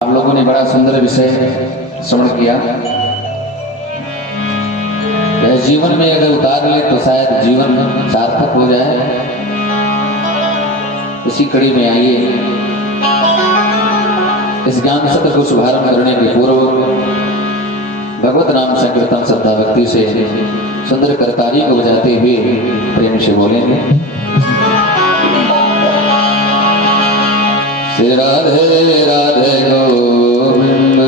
आप लोगों ने बड़ा सुंदर विषय श्रवण किया। यह जीवन में अगर उतार ले तो शायद जीवन सार्थक हो जाए। इसी कड़ी में आइए, इस ज्ञान सत्र को शुभारंभ करने के पूर्व भगवत नाम संकीर्तन श्रद्धा भक्ति से सुंदर करतारी को बजाते हुए प्रेम से बोलेंगे। श्री राधे राधे गोविंद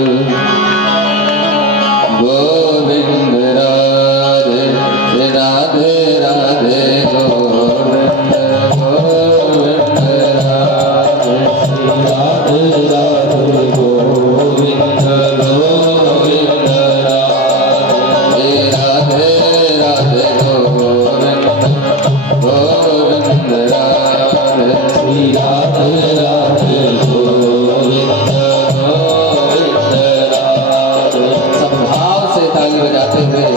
गोविंद राधे, श्री राधे राधे गोविंद गोविंद राधे, श्री राधे राधे गोविंद गोविंद राधे, राधे राधे गोविंद गोविंद राधे, श्री राधे राधे बजाते हुए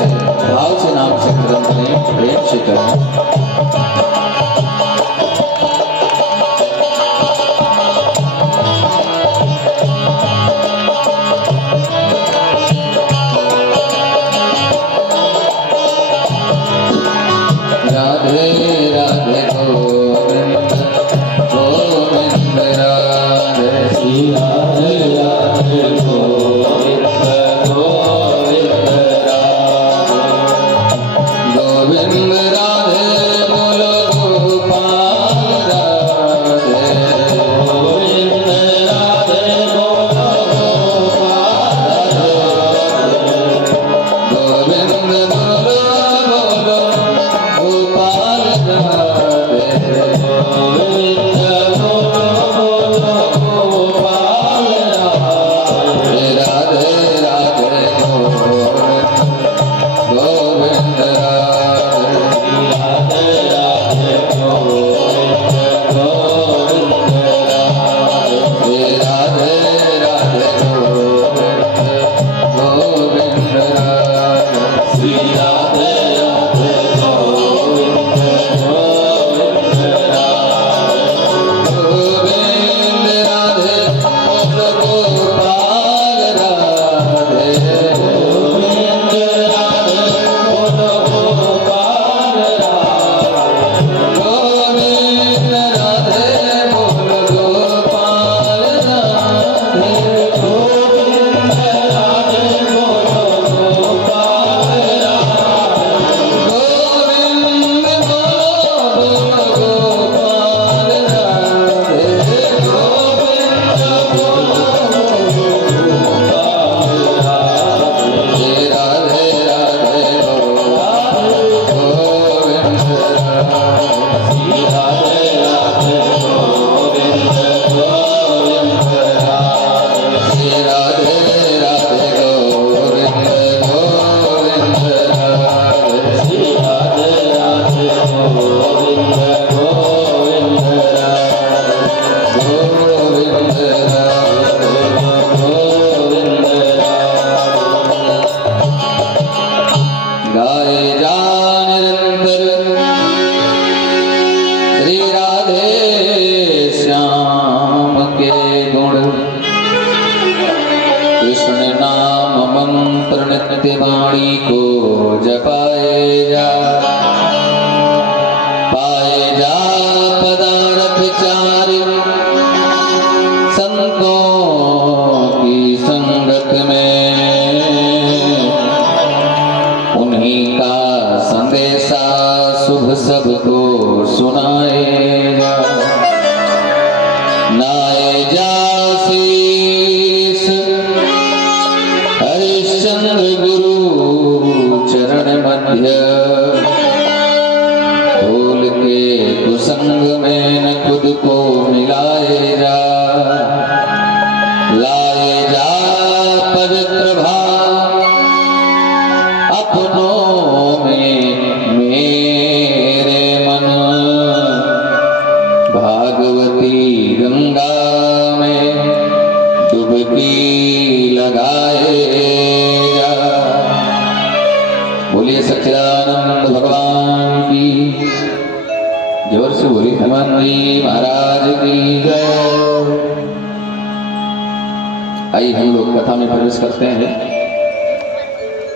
भाव से नाम संकीर्तन करें, प्रेम से करें। राधे राधे गोविंद गोविंद राधे, श्री राधे राधे गोविंद गोविंद गोविंद राधे बोलो गोपाल राधे, गोविंद राधे बोलो गोपाल राधे, गोविंद बोलो बोलो गोपाल राधे, गोविंद बोलो बोलो गोपाल राधे, राधे राधे गोविंद वाणी को जपाए जा, पाए जा पदार्थ चार संतों की संगत में, उन्हीं का संदेशा शुभ सबको सुनाए जा, नाए जा शीस हरिश्चंद्र गुरु चरण मध्य, भूल के कुसंग में न खुद को मिलाए जा, लाए जा पवित्र भाव अपनों में मेरे मन, भागवती गंगा में डुबकी लगाए जा। बोलिए सच्चिदानंद भगवान की, जोर से बोलिए हनुमान जी महाराज की जय। आइए हम लोग कथा में प्रवेश करते हैं।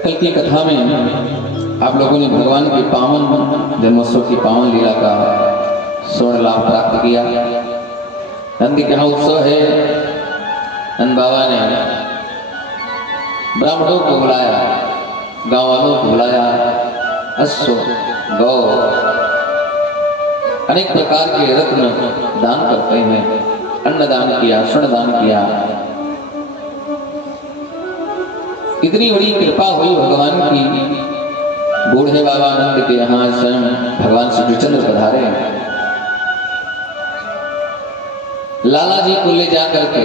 कल की कथा में आप लोगों ने भगवान की पावन जन्मोत्सव की पावन लीला का स्वर्ण लाभ प्राप्त किया। नंद के यहाँ उत्सव है। नंद बाबा ने ब्राह्मणों को बुलाया, गांव वालों को बुलाया, अश्व गौ अनेक प्रकार के रत्न दान करते हैं। अन्न दान किया, स्वर्ण दान किया। इतनी बड़ी कृपा हुई भगवान की। बूढ़े बाबा नंद के यहाँ स्वयं भगवान श्री कृष्ण पधारे। लाला जी को ले जा करके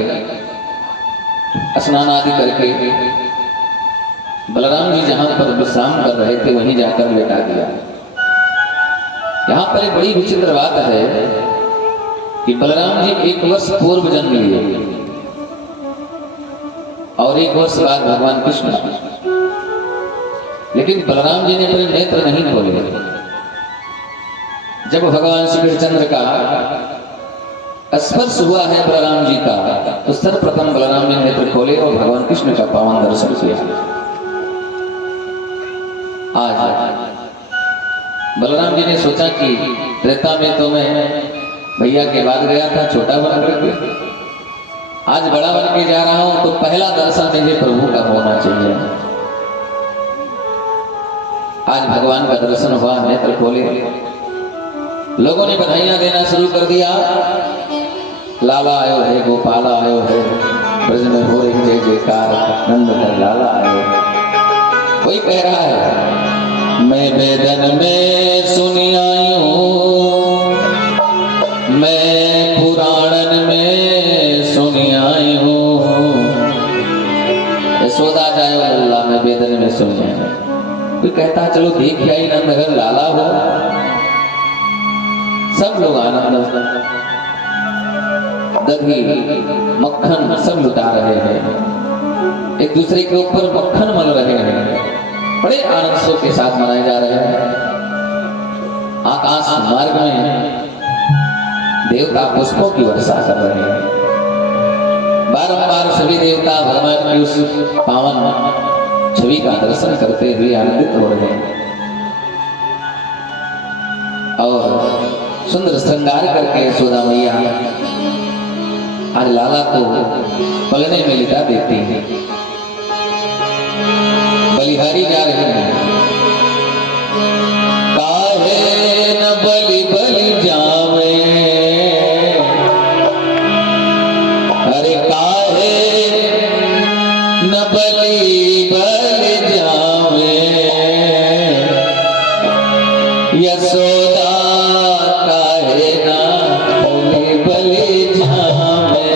स्नान आदि करके बलराम जी जहां पर विश्राम कर रहे थे वहीं जाकर लेटा दिया। यहाँ पर एक बड़ी विचित्र बात है कि बलराम जी 1 वर्ष पूर्व जन्म लिए और 1 वर्ष बाद भगवान कृष्ण, लेकिन बलराम जी ने अपने नेत्र नहीं खोले। जब भगवान श्री कृष्ण का स्पर्श हुआ है बलराम जी का, तो सर्वप्रथम बलराम जी ने नेत्र खोले और भगवान कृष्ण का पावन दर्शन किया। आज बलराम जी ने सोचा कि त्रेता में तो मैं भैया के बाद गया था छोटा बन करके, आज बड़ा बन के जा रहा हूं, तो पहला दर्शन मुझे प्रभु का होना चाहिए। आज भगवान का दर्शन हुआ, नेत्र खोले। लोगों ने बधाइयां देना शुरू कर दिया। लाला आयो है, गोपाला आयो है, ब्रज में हो रही जय जयकार, नंद कर लाला आयो। कोई कह रहा है मैं वेदन में सुनी आई हूं, मैं पुराणन में सुनी आई हूं। यशोदा जायो लल्ला, मैं वेदन में सुनी आई। कोई कहता है चलो देख आई नंद अगर लाला हो। सब लोग आनंद, दही मक्खन सब लुटा रहे हैं, एक दूसरे के ऊपर मक्खन मल रहे हैं, बड़े आनंद के साथ मनाए जा रहे हैं। आकाश मार्ग में देवता पुष्पों की वर्षा कर रहे हैं। बारंबार सभी देवता भगवान की उस पावन छवि का दर्शन करते हुए आनंदित हो रहे हैं और सुंदर श्रृंगार करके यशोदा मैया आज लाला को पलने में लिटा देती है। बलिहारी जा रही है। काहे न बलि बलि जावे, अरे काहे न बलि बलि जावे, यशोदा काहे न बलि बलि जावे,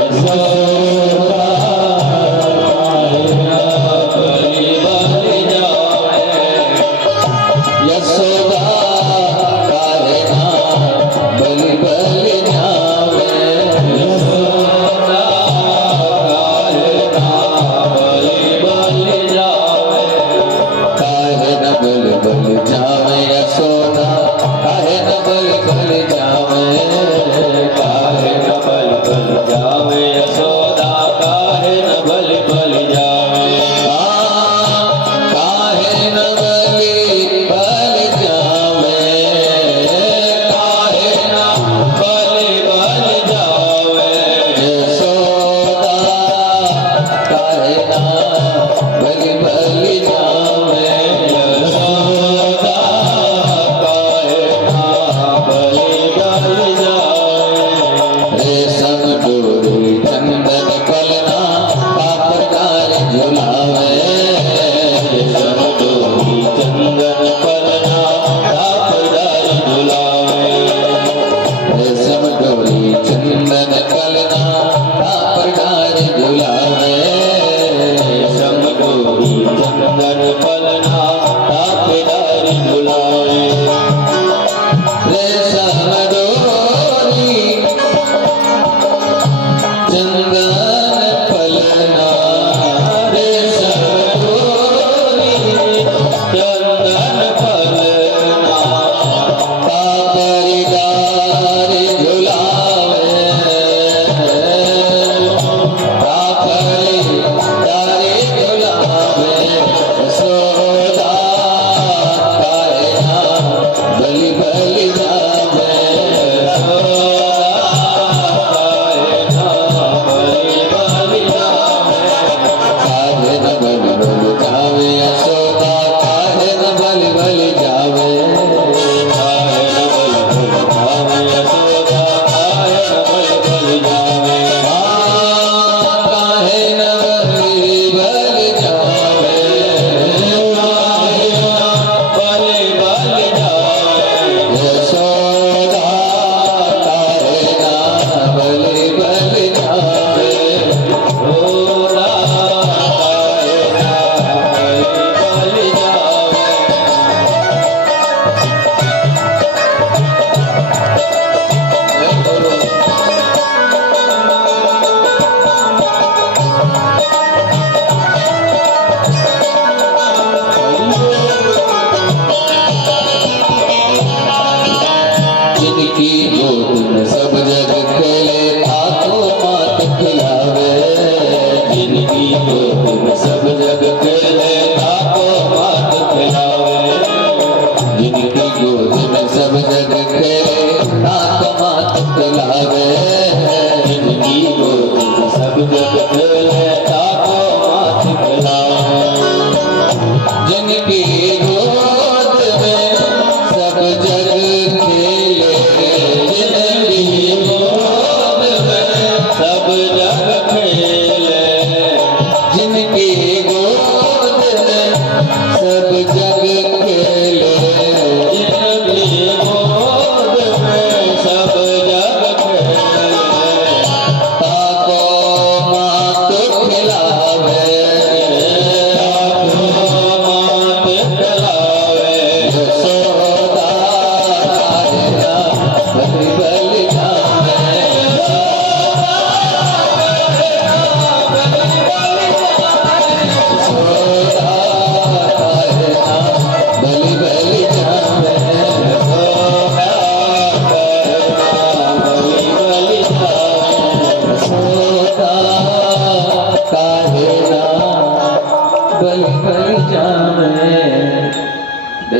यशोदा काहे न बलि बलि जावे, यशोदा काहे न बलि बलि जावे, यशोदा काहे न बलि बलि जावे, काहे न बलि बलि जावे, यशोदा काहे न बलि बलि जावे, काहे न बलि बलि जावे, यशोदा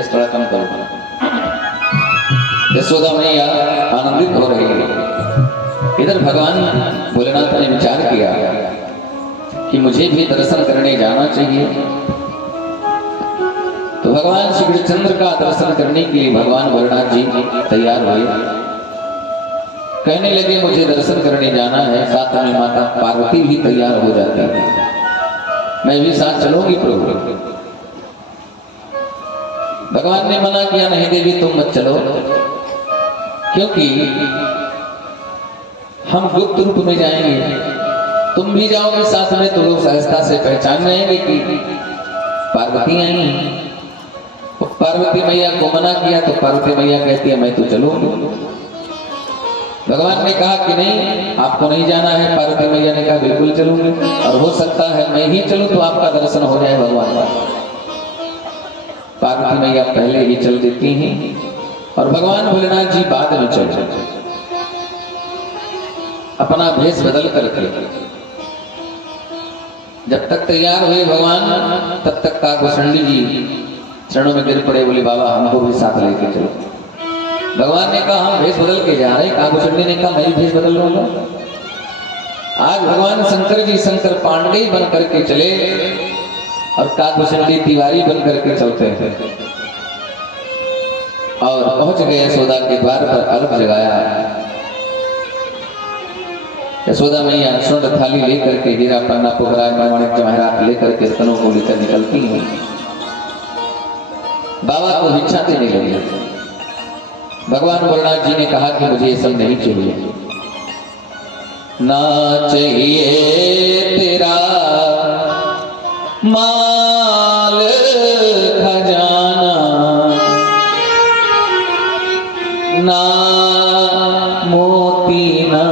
थोड़ा कम करो। यशोदा मैया आनंदित हो रही है। इधर भगवान भोलेनाथ ने विचार किया कि मुझे भी दर्शन करने जाना चाहिए। तो भगवान श्री कृष्णचंद्र का दर्शन करने के लिए भगवान भोलेनाथ जी तैयार हुए। कहने लगे मुझे दर्शन करने जाना है। साथ में माता पार्वती भी तैयार हो जाती है, मैं भी साथ चलूंगी प्रभु। भगवान ने मना किया, नहीं देवी तुम मत चलो, क्योंकि हम गुप्त रूप में जाएंगे, तुम भी जाओगे साथ में तो लोग सहजता से पहचान जाएंगे कि पार्वती आई। तो पार्वती मैया को मना किया तो पार्वती मैया कहती है मैं तो चलूंगी। भगवान ने कहा कि नहीं आपको नहीं जाना है। पार्वती मैया ने कहा बिल्कुल चलूंगी, और हो सकता है मैं ही चलूं तो आपका दर्शन हो जाए भगवान का। पार्वती मैया पहले ही चल देती हैं और भगवान भोलेनाथ जी बाद में चल अपना भेष बदल करके। जब तक तैयार हुए भगवान तब तक काकभूषणी जी चरणों में गिर पड़े, बोले बाबा हमको भी साथ लेके चलो। भगवान ने कहा हम भेष बदल के जा रहे हैं। काकभूषणी ने कहा मैं भी भेष बदल लूंगा। आज भगवान शंकर जी शंकर पांडे बन करके चले और काकभूषणी तिवारी बन करके चलते थे और पहुंच गए यशोदा के द्वार पर। अर्घ जगाया। यशोदा मैया स्वर्ण थाली लेकर के हीरा पन्ना पोखरा माणिक जवाहरात लेकर के स्तनों को लेकर निकलती हैं। बाबा को भिक्षा देने लगी। भगवान भोलेनाथ जी ने कहा कि मुझे ये सब नहीं चाहिए, ना चाहिए तेरा माल खजाना, ना मोती ना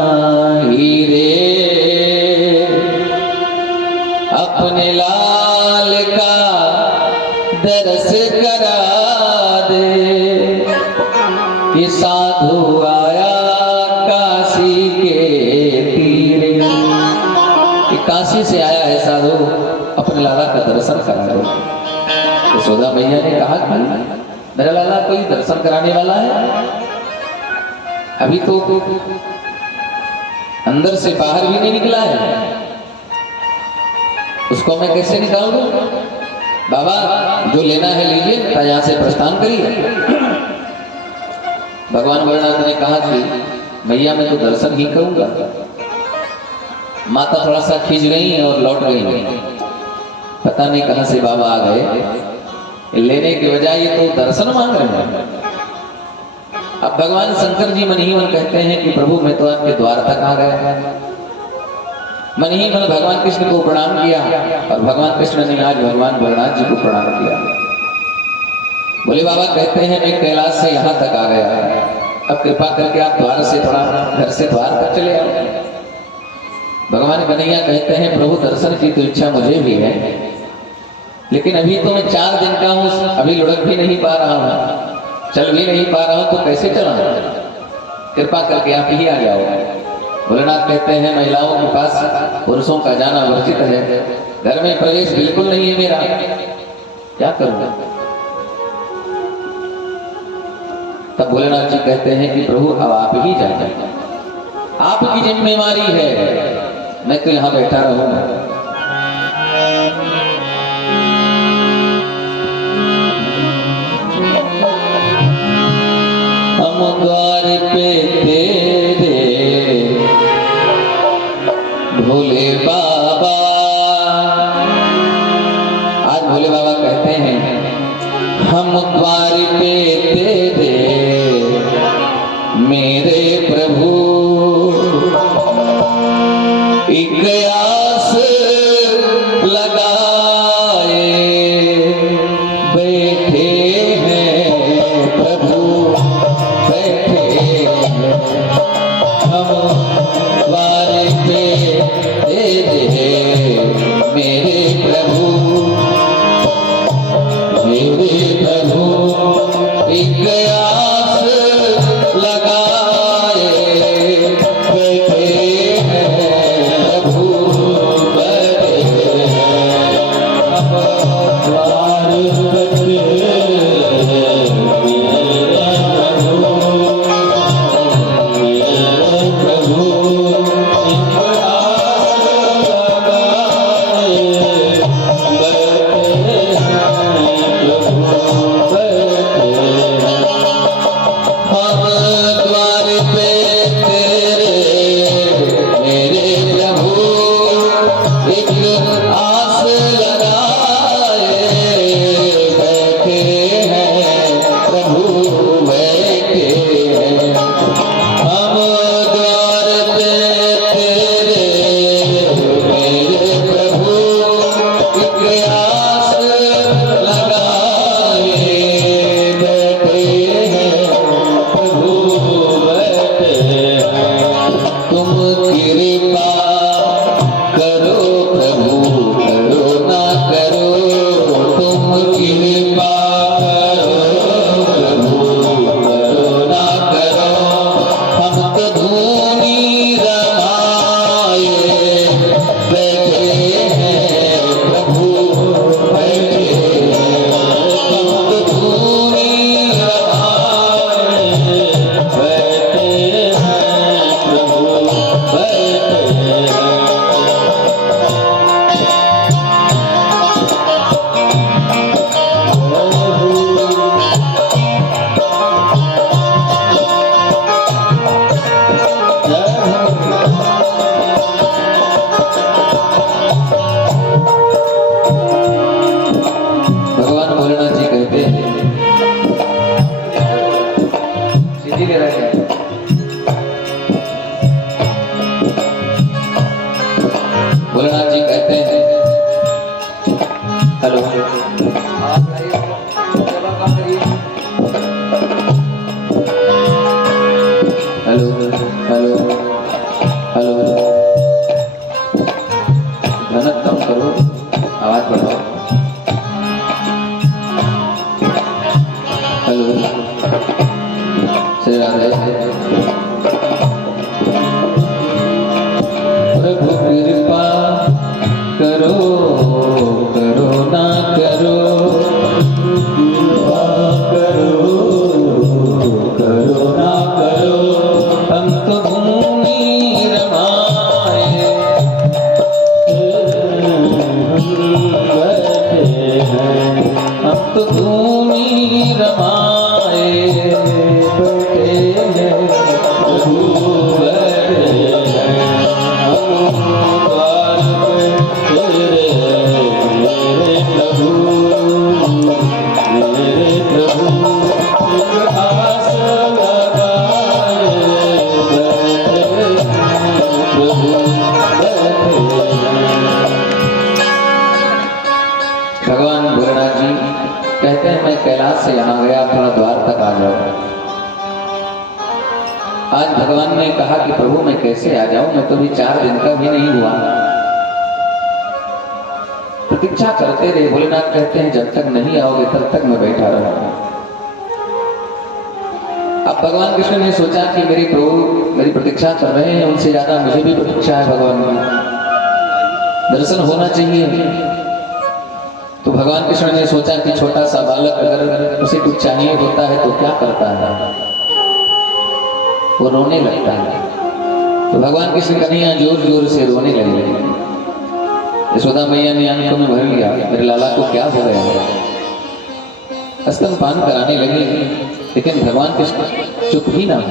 हीरे, अपने लाल का दर्श करा दे। ये साधु आया काशी के तीरे। काशी से आया है साधु, अपने लाला का दर्शन करा दो। यशोदा मैया ने कहा कि मेरा लाला कोई दर्शन कराने वाला है? अभी तो अंदर से बाहर भी नहीं निकला है, उसको मैं कैसे निकाल दूं? बाबा जो लेना है लीजिए, यहाँ से प्रस्थान करिए। भगवान भोलेनाथ ने कहा कि मैया मैं तो दर्शन ही करूंगा। माता थोड़ा सा खींच गई और लौट गई, पता नहीं कहां से बाबा आ गए। लेने के बजाय ये तो दर्शन मांग रहे हैं। अब भगवान शंकर जी मन ही मन कहते हैं कि प्रभु मैं तो आपके द्वार तक आ गया। मन ही मन भगवान कृष्ण को प्रणाम किया और भगवान कृष्ण ने आज भगवान भोलेनाथ जी को प्रणाम किया। बोले बाबा कहते हैं मैं कैलाश से यहाँ तक आ गया, अब कृपा करके आप द्वार से थोड़ा घर से द्वार तक चले आओ। भगवान कन्हैया कहते हैं प्रभु दर्शन की तो इच्छा मुझे भी है, लेकिन अभी तो मैं 4 दिन का हूँ, अभी लुढ़क भी नहीं पा रहा हूँ, चल भी नहीं पा रहा हूँ, तो कैसे चलाऊं? कृपा करके आप ही आ जाओ। भोलेनाथ कहते हैं महिलाओं के पास पुरुषों का जाना वर्जित है, घर में प्रवेश बिल्कुल नहीं है मेरा, क्या करूं? तब भोलेनाथ जी कहते हैं कि प्रभु अब आप ही जाइए, आपकी जिम्मेवारी है, मैं तो यहाँ बैठा रहूंगा। हम द्वार पे तेरे भोले बाबा, आज भोले बाबा कहते हैं हम द्वार पे तेरे मेरे प्रभु, एक आस लगाए बैठे हैं प्रभु, बैठे हैं हम द्वार पे तेरे मेरे प्रभु, मेरे प्रभु एक आस लगाए बैठे हैं प्रभु, बैठे हैं हम द्वार पे मेरे प्रभु, मेरे प्रभु एक आस लगाए बैठे हैं प्रभु, बैठे हैं हम द्वार पे तेरे मेरे प्रभु, एक आस लगाए बैठे हैं प्रभु, बैठे हैं हम द्वार पे तेरे मेरे प्रभु, एक आस लगाए बैठे हैं प्रभु, बैठे हैं तुम कृपा करो प्रभु, करो ना करो, तुम कृपा करो प्रभु, करो ना करो, हम तो धूनी रमाए बैठे हैं प्रभु, बैठे हैं हम तो धूनी रमाए बैठे हैं प्रभु, बैठे हैं भगवान भोलेनाथ जी कहते हैं सीधी ले रहे हैं, भोलेनाथ जी कहते हैं हेलो हेलो हेलो हेलो, धनक कम करो, आवाज बढ़ाओ। हेलो श्री राधे, प्रभु कृपा भगवान भोलेनाथ जी कहते हैं मैं कैलाश से यहाँ गया, थोड़ा द्वार तक आ जाओ। आज भगवान ने कहा कि प्रभु मैं कैसे आ जाऊं, मैं तो भी 4 दिन का भी नहीं हुआ। प्रतीक्षा करते रहे। भोलेनाथ कहते हैं जब तक नहीं आओगे तब तक मैं बैठा रहूंगा। अब भगवान कृष्ण ने सोचा कि मेरे प्रभु मेरी प्रतीक्षा कर रहे हैं, उनसे ज्यादा मुझे भी प्रतीक्षा है, भगवान की दर्शन होना चाहिए। तो भगवान कृष्ण ने सोचा कि छोटा सा बालक अगर उसे कुछ चाहिए होता है तो क्या करता है, वो रोने लगता है। तो भगवान कृष्ण कन्हैया जोर जोर से रोने लगे। यशोदा मैया ने आंखों में भर लिया, मेरे लाला को क्या हो गया है, स्तनपान कराने लगी। लेकिन भगवान कृष्ण चुप ही ना हो।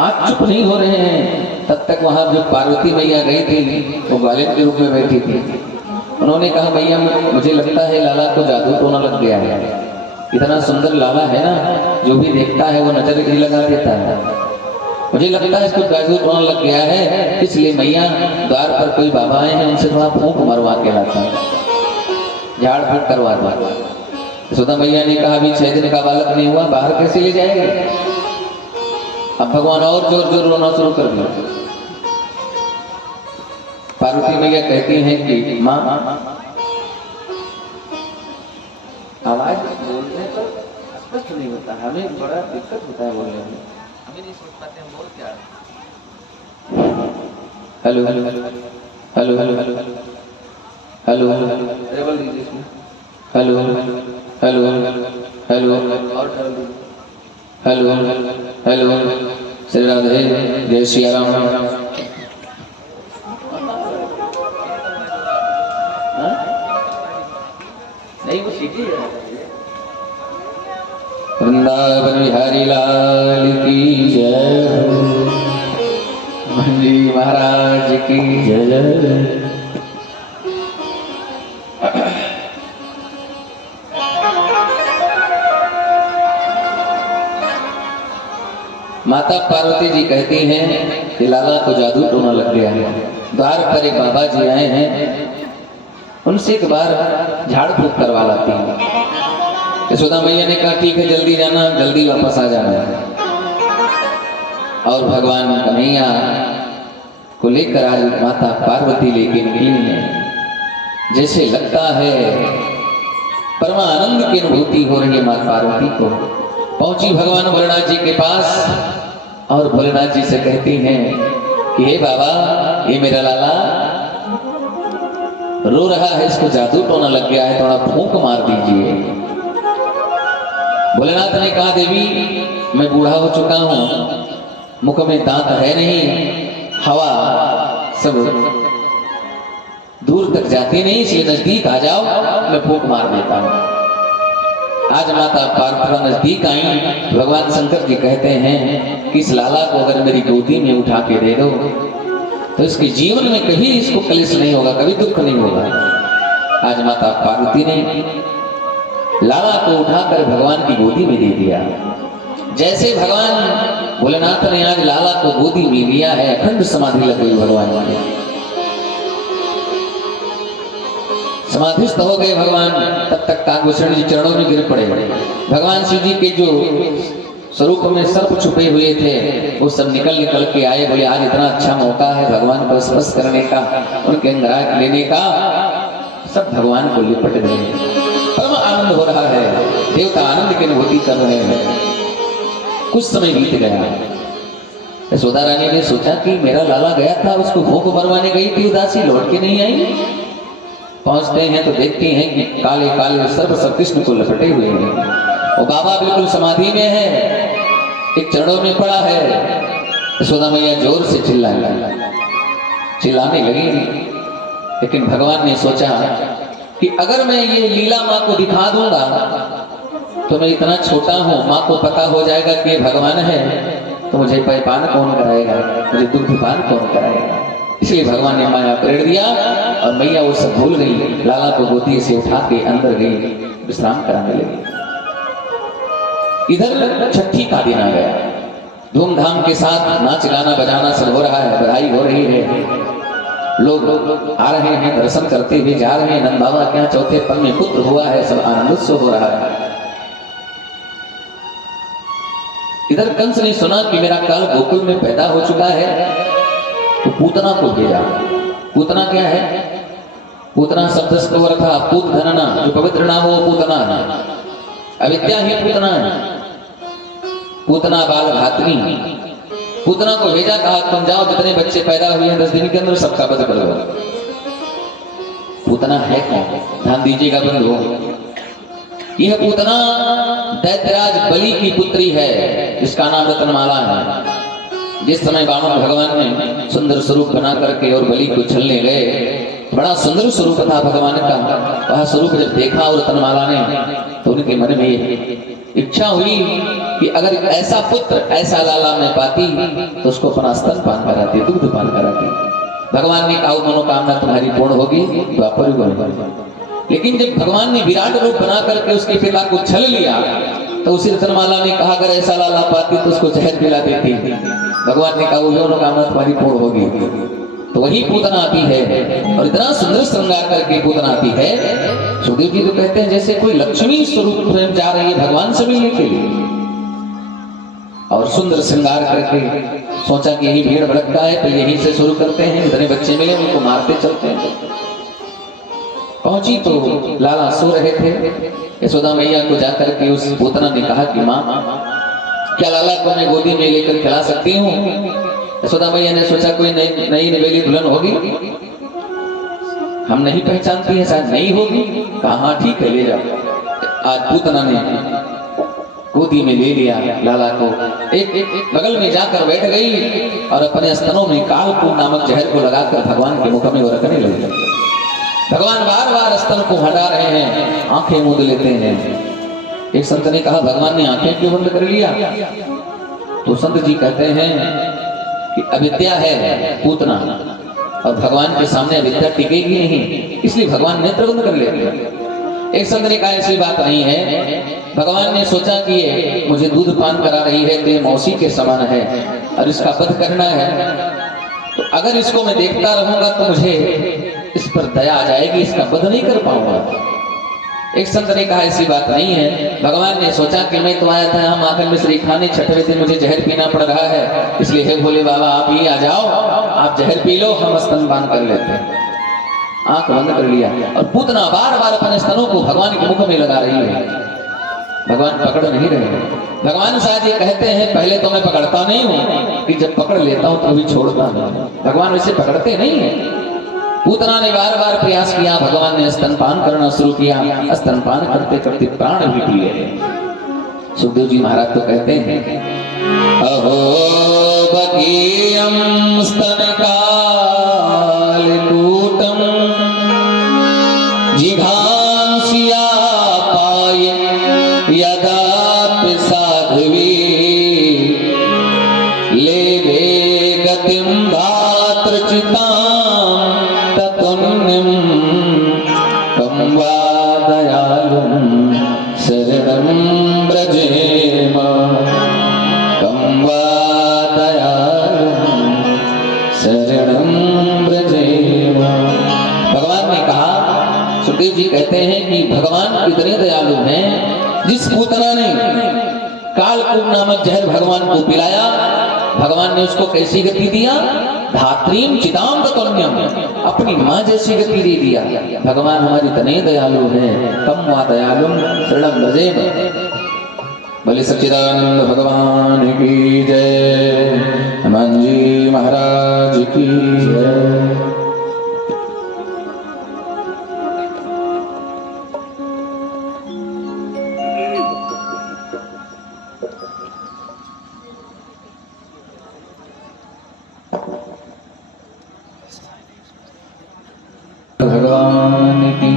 आप चुप नहीं हो रहे हैं। तब तक वहां जो पार्वती मैया गई थी वो ग्वालियर के रूप में बैठी थी। उन्होंने कहा मैया मुझे लगता है लाला को जादू टोना लग गया है। इतना सुंदर लाला है ना, जो भी देखता है वो नजर ही लगा देता है। मुझे लगता है इसको जादू टोना लग गया है, इसलिए मैया द्वार पर कोई बाबा आए हैं, उनसे थोड़ा फूंक मरवा के लाता है, झाड़ फूंक करवा दो। यशोदा मैया ने कहा अभी 6 दिन का बालक नहीं हुआ, बाहर कैसे ले जाएंगे। अब भगवान और जोर जोर रोना शुरू कर दिया। पार्वती मैया कहती हैं कि माँ आवाज बोलने पर स्पष्ट नहीं होता, हमें बड़ा दिक्कत होता है बोलने में, हमें नहीं सोच पाते हम बोल क्या। Hello hello hello hello hello hello hello hello hello hello hello hello hello Shri Radhe जय श्री राम। नहीं वो सीधी है। वृंदावन बिहारी लाल की जय, जी महाराज की जय। माता पार्वती जी कहती हैं कि लाला को जादू टोना लग गया है। द्वार पर एक बाबा जी आए हैं, उनसे एक बार झाड़ फूंक करवा लाती हैं। यशोदा मैया ने कहा ठीक है जल्दी जाना, जल्दी वापस आ जाना। और भगवान कन्हैया को लेकर आज माता पार्वती लेके निकली हैं। जैसे लगता है परमानंद की अनुभूति हो रही है माता पार्वती को। पहुंची भगवान भोलेनाथ जी के पास और भोलेनाथ जी से कहती हैं कि हे बाबा ये मेरा लाला रो रहा है, इसको जादू टोना लग गया है, थोड़ा फूंक मार दीजिए। भोलेनाथ ने कहा देवी मैं बूढ़ा हो चुका हूं, मुख में दांत है नहीं, हवा सब दूर तक जाती नहीं, इसलिए नजदीक आ जाओ, मैं फूंक मार देता हूं। आज माता पार्वती नजदीक आई। भगवान शंकर जी कहते हैं कि इस लाला को अगर मेरी गोदी में उठा के दे दो तो इसके जीवन में कभी इसको कलेश नहीं होगा, कभी दुख नहीं होगा। आज माता पार्वती ने लाला को उठाकर भगवान की गोदी में दे दिया। जैसे भगवान भोलेनाथ ने आज लाला को गोदी में लिया है, अखंड समाधि लग गई भगवान की। समाधिस्थ हो गए भगवान। तब तक कागभूषण जी चरणों में गिर पड़े। भगवान शिव जी के जो स्वरूप में सर्प छुपे हुए थे वो सब निकल के आए। बोले आज इतना अच्छा मौका है भगवान को स्पर्श करने का, उनके अंदर लेने का। सब भगवान को लिपट गए। परम आनंद हो रहा है, देवता आनंद की अनुभूति कर रहे हैं। कुछ समय बीत गया। यशोदा रानी ने सोचा कि मेरा लाला गया था, उसको भूख मरवाने गई थी, उदासी लौट के नहीं आई। पहुंचते हैं तो देखते हैं कि काले काले सर्प सब कृष्ण को लपटे हुए हैं। वो बाबा बिल्कुल समाधि में है, एक चरणों में पड़ा है। यशोदा मैया जोर से चिल्लाने लगी। लेकिन भगवान ने सोचा कि अगर मैं ये लीला माँ को दिखा दूंगा तो मैं इतना छोटा हूँ, माँ को पता हो जाएगा कि ये भगवान है तो मुझे पान कौन कराएगा, मुझे दुग्धपान कौन कराएगा। इसलिए भगवान ने माया प्रेर दिया और मैया वो सब भूल गई। लाला को गोदी से उठा के अंदर गई, विश्राम कराने लगी। इधर छठी का दिन आ गया। धूमधाम के साथ नाच गाना बजाना सब हो रहा है, बधाई हो रही है। लोग आ रहे हैं, दर्शन करते हुए जा रहे हैं। नंद बाबा के यहाँ चौथे पल में पुत्र हुआ है, सब आनंदित से हो रहा है। इधर कंस ने सुना कि मेरा काल गोकुल में पैदा हो चुका है, तो पूतना को भेजा। पूतना क्या है? पूतना शब्द का अर्थ था पूत धनना, जो पवित्र ना हो पूतना है, अविद्या ही पूतना है। पूतना बाल घातनी। पूतना को भेजा, कहा तुम जाओ जितने बच्चे पैदा हुए हैं 10 दिन के अंदर सबका वध कर दो। पूतना है कौन? ध्यान दीजिएगा बंधुओं, यह पूतना दैत्यराज बलि की पुत्री है, जिसका नाम रत्नमाला है। जिस समय वामन भगवान ने सुंदर स्वरूप बना करके और बलि को छलने गए, बड़ा सुंदर स्वरूप था भगवान का। वह स्वरूप जब देखा और रत्नमाला ने, तो उनके मन में इच्छा हुई कि अगर ऐसा पुत्र, ऐसा लाला मैं पाती तो उसको अपना स्तन पान कराती, दूध पान कराती। भगवान ने कहा मनोकामना तुम्हारी पूर्ण होगी, द्वापर युग में। लेकिन जब भगवान ने विराट रूप बना करके उसके पिता को छल लिया, तो उसी रत्नमाला ने कहा अगर ऐसा लाला पाती तो उसको जहर पिला देती। भगवान ने कहा वो मनोकामना तुम्हारी पूर्ण होगी। तो वही पूतना आती है और इतना सुंदर श्रृंगार करके पूतना आती है। सुखदेव जी तो कहते हैं जैसे कोई लक्ष्मी स्वरूप स्वयं जा रही है भगवान से मिलने के लिए, और सुंदर श्रृंगार करके सोचा कि यही भीड़ भड़कता है, तो यहीं से शुरू करते हैं, जितने बच्चे मिले उनको मारते चलते हैं। पहुंची तो लाला सो रहे थे। यशोदा मैया को जाकर के उस पूतना ने कहा कि माँ, क्या लाला को मैं गोदी में लेकर खिला सकती हूँ? यशोदा मैया ने सोचा कोई नई नवेली दुल्हन होगी, हम नहीं पहचानती है, शायद नहीं होगी। कहा हाँ ठीक है ले जाओ। आज पूतना ने गोदी में ले लिया लाला को, एक बगल में जाकर बैठ गई और अपने स्तनों में कालकूट नामक जहर को लगाकर भगवान के मुख में वो रखने लगी। भगवान बार बार स्तन को हटा रहे हैं, आंखें मूंद लेते हैं। एक संत ने कहा भगवान ने आंखें क्यों बंद कर लिया? तो संत जी कहते हैं कि अविद्या है पूतना, और भगवान के सामने अविद्या टिकेगी नहीं, इसलिए भगवान नेत्र बंद कर लेते हैं। एक संत ने कहा ऐसी बात नहीं है, भगवान ने सोचा कि ये मुझे दूध पान करा रही है तो ये मौसी के समान है और इसका वध करना है, तो अगर इसको मैं देखता रहूंगा तो मुझे इस पर दया आ जाएगी, इसका वध नहीं कर पाऊंगा। एक संत ने कहा ऐसी बात नहीं है, भगवान ने सोचा कि मैं तो आया था यहाँ माखन मिश्री खाने, छठवें दिन मुझे जहर पीना पड़ रहा है, इसलिए हे भोले बाबा आप ही आ जाओ, आप जहर पी लो, हम स्तनपान कर लेते हैं। आंख बंद कर लिया और पूतना बार बार अपने स्तनों को भगवान के मुख में लगा रही है। भगवान पकड़ नहीं रहे। भगवान शायद ये कहते हैं पहले तो मैं पकड़ता नहीं हूँ, कि जब पकड़ लेता हूँ तो भी छोड़ता नहीं। भगवान वैसे पकड़ते नहीं है। पूतना ने बार बार प्रयास किया, भगवान ने स्तनपान करना शुरू किया, स्तनपान करते करते प्राण भी लिए। सुखदेव जी महाराज तो कहते हैं अहो बकीयम स्तन काल कूटम जिघांसिया पाय यदा साध्वी लेभे गतिम धात्रचितां शरणं ब्रजेम कं वा दयालुं शरणं ब्रजेम। भगवान ने कहा, सुखदेव जी कहते हैं कि भगवान इतने दयालु हैं, जिस पूतना ने कालकूट नामक जहर भगवान को पिलाया, भगवान ने उसको कैसी गति दिया? धात्रीम चिताम ततुल्यम, अपनी माँ जैसी गति दे दिया। भगवान हमारी इतने दयालु हैं, कम वा दयालुम शरणं ब्रजेम। बोले सच्चिदानंद भगवान की जय, हनुमान जी महाराज की जय। भगवान की,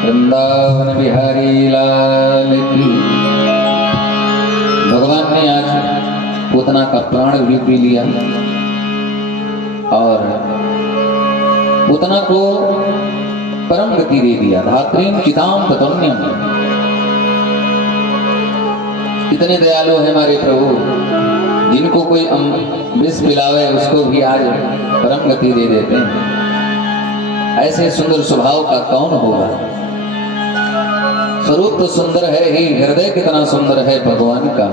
वृंदावन बिहारी लाल की। भगवान ने आज पूतना का प्राण भी पी लिया और पूतना को परम गति दे दिया। धात्रीम चिताम ततुल्यम। इतने दयालु है हमारे प्रभु जिनको कोई विष पिलावे उसको भी आज परम गति दे देते हैं। ऐसे सुंदर स्वभाव का कौन होगा? स्वरूप तो सुंदर है ही, हृदय कितना सुंदर है भगवान का।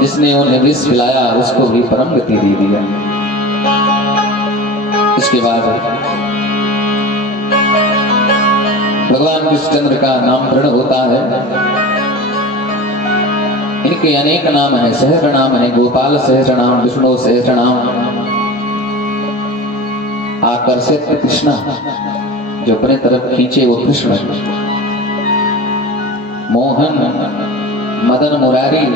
जिसने उन्हें विष पिलाया उसको भी परम गति दे दिया। इसके बाद भगवान कृष्णचंद्र का नामकरण होता है। इनके अनेक नाम है, सहस्र नाम है। गोपाल सहस्र नाम, विष्णु सहस्र नाम। आकर्षित कृष्णा, जो अपने तरफ खींचे वो कृष्ण। मोहन, मदन, मुरारी।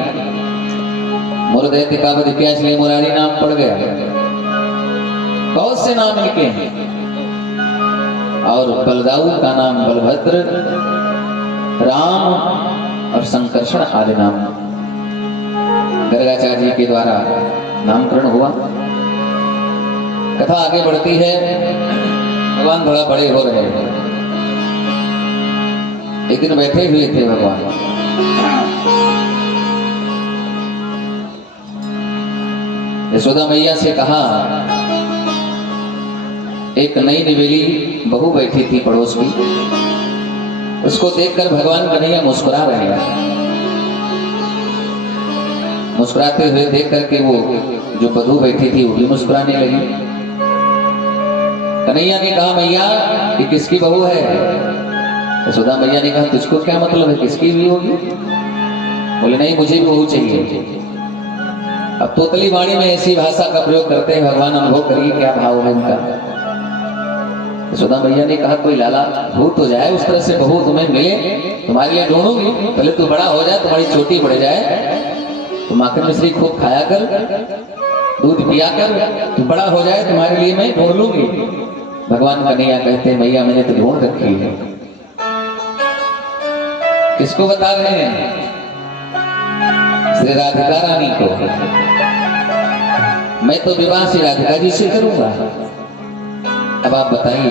मुरदैत्य का वध किया इसलिए मुरारी नाम पड़ गया। बहुत से नाम इनके हैं। और बलदाऊ का नाम बलभद्र, राम और संकर्षण आदि नाम गर्गाचार्य जी के द्वारा नामकरण हुआ। कथा आगे बढ़ती है। भगवान थोड़ा बड़े हो रहे हैं। एक दिन बैठे हुए थे भगवान, यशोदा मैया से कहा, एक नई निवेली बहू बैठी थी पड़ोस की, उसको देखकर भगवान कन्हैया मुस्कुरा रहे हैं। मुस्कुराते हुए देख करके वो जो बधू बैठी थी वो भी मुस्कुराने लगी। कन्हैया ने कहा, मैया ये किसकी बहू है? यशोदा मैया ने कहा, तुझको क्या मतलब है, किसकी भी होगी? बोले नहीं, मुझे भी बहू चाहिए। अब तोतली वाणी में ऐसी भाषा का प्रयोग करते हैं भगवान, अनुभव करिए क्या भाव है उनका। यशोदा मैया ने कहा, कोई लाला हो तो जाए, उस तरह से बहू तुम्हें मिले, तुम्हारे लिए ढूंढूंगी। पहले तू बड़ा हो जाए, तुम्हारी चोटी बढ़ जाए, तो माखन मिश्री खूब खाया कर, दूध पिया कर, तू बड़ा हो जाए, तुम्हारे लिए मैं ढूंढ लूंगी। भगवान कन्हैया कहते हैं, मैया मैंने तो ढूंढ रखी है। किसको बता रहे हैं? श्री राधिका रानी को। मैं तो विवाह श्री राधिका जी से करूंगा। अब आप बताइए,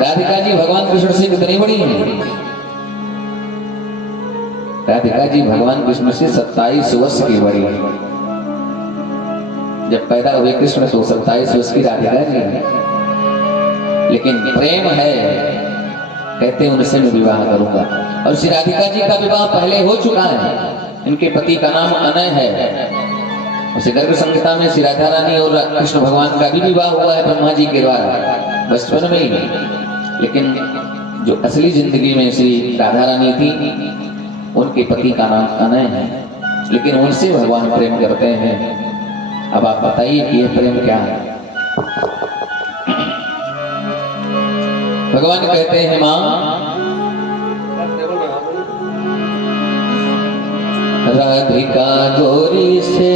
राधिका जी भगवान कृष्ण से कितनी बड़ी हैं? राधिका जी भगवान कृष्ण से 27 वर्ष की बड़ी है। जब पैदा हुए कृष्ण तो 27 वर्ष की राधिका जी है। लेकिन प्रेम है, कहते हैं उनसे मैं विवाह करूंगा। और श्री राधिका जी का विवाह पहले हो चुका है। इनके पति का नाम अनय है। उसे गर्भ संहिता में श्री राधा रानी और कृष्ण भगवान का भी विवाह हुआ है ब्रह्मा जी के द्वारा, बचपन में ही। लेकिन जो असली जिंदगी में श्री राधा रानी थी, उनके पति का नाम अनय है। लेकिन उनसे भगवान प्रेम करते हैं। अब आप बताइए कि यह प्रेम क्या है? भगवान कहते हैं, मां राधिका गोरी से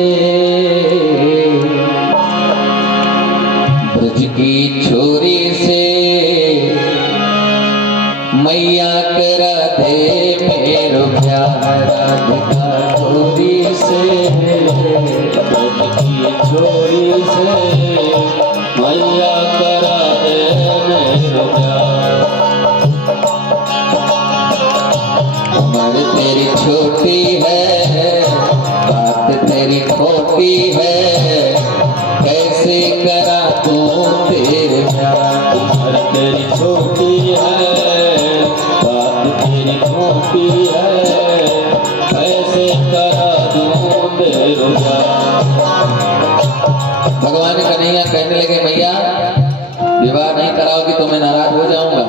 ब्रज की छोरी से मैया करा दे मेरो प्यार। राधिका गोरी से ब्रज की छोरी से मैया करा दे मेरो प्यार। उम्र तेरी छोटी है, बात तेरी खोटी है, कैसे करा तू तेरे प्यार। उम्र तेरी छोटी है, बात तेरी खोटी है, कैसे करा तू तेरे प्यार। भगवान कन्हैया कहने लगे, मैया विवाह नहीं कराओगी तो मैं नाराज हो जाऊंगा।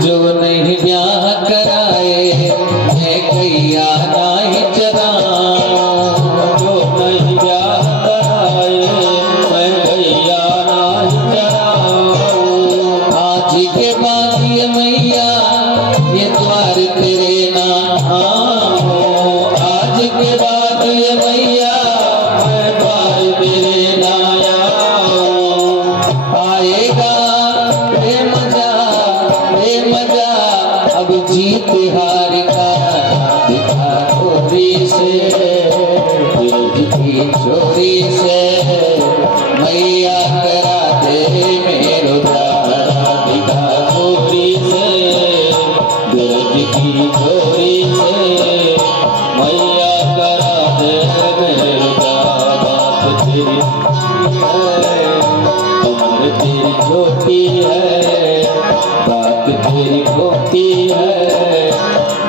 जो नहीं ब्याह कराए मैं कैया नहीं चराऊं। जो नहीं ब्याह कराए मैं कैया नहीं चराऊं। आज के बाद ये मैया ये द्वार तेरे नाम हो। आज के बाद ये मैया मैं द्वार तेरे नाम आएगा। मजा अब जीत हार का राधिका गोरी से ब्रज की छोरी से मैया करा दे मेरो प्यार। राधिका गोरी से ब्रज की छोरी से मैया करा तेरी है, उम्र तेरी छोटी है, बात तेरी खोटी है,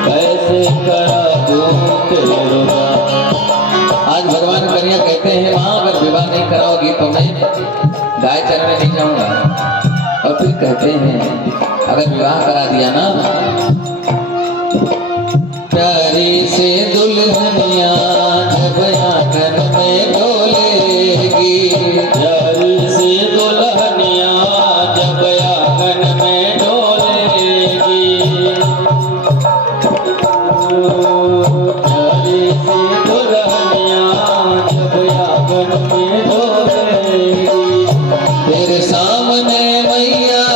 कैसे करा दूं तेरे रोजा। आज भगवान कन्हैया कहते हैं माँ अगर विवाह नहीं कराओगी तो मैं गाय चराने नहीं जाऊंगा। और फिर कहते हैं अगर विवाह करा दिया ना, प्यारी से दुल्हनिया जब आंगन में डोलेगी, प्यारी से दुल्हनिया जब आंगन में डोलेगी, प्यारी से दुल्हनिया जब आंगन में डोलेगी, तेरे सामने मैया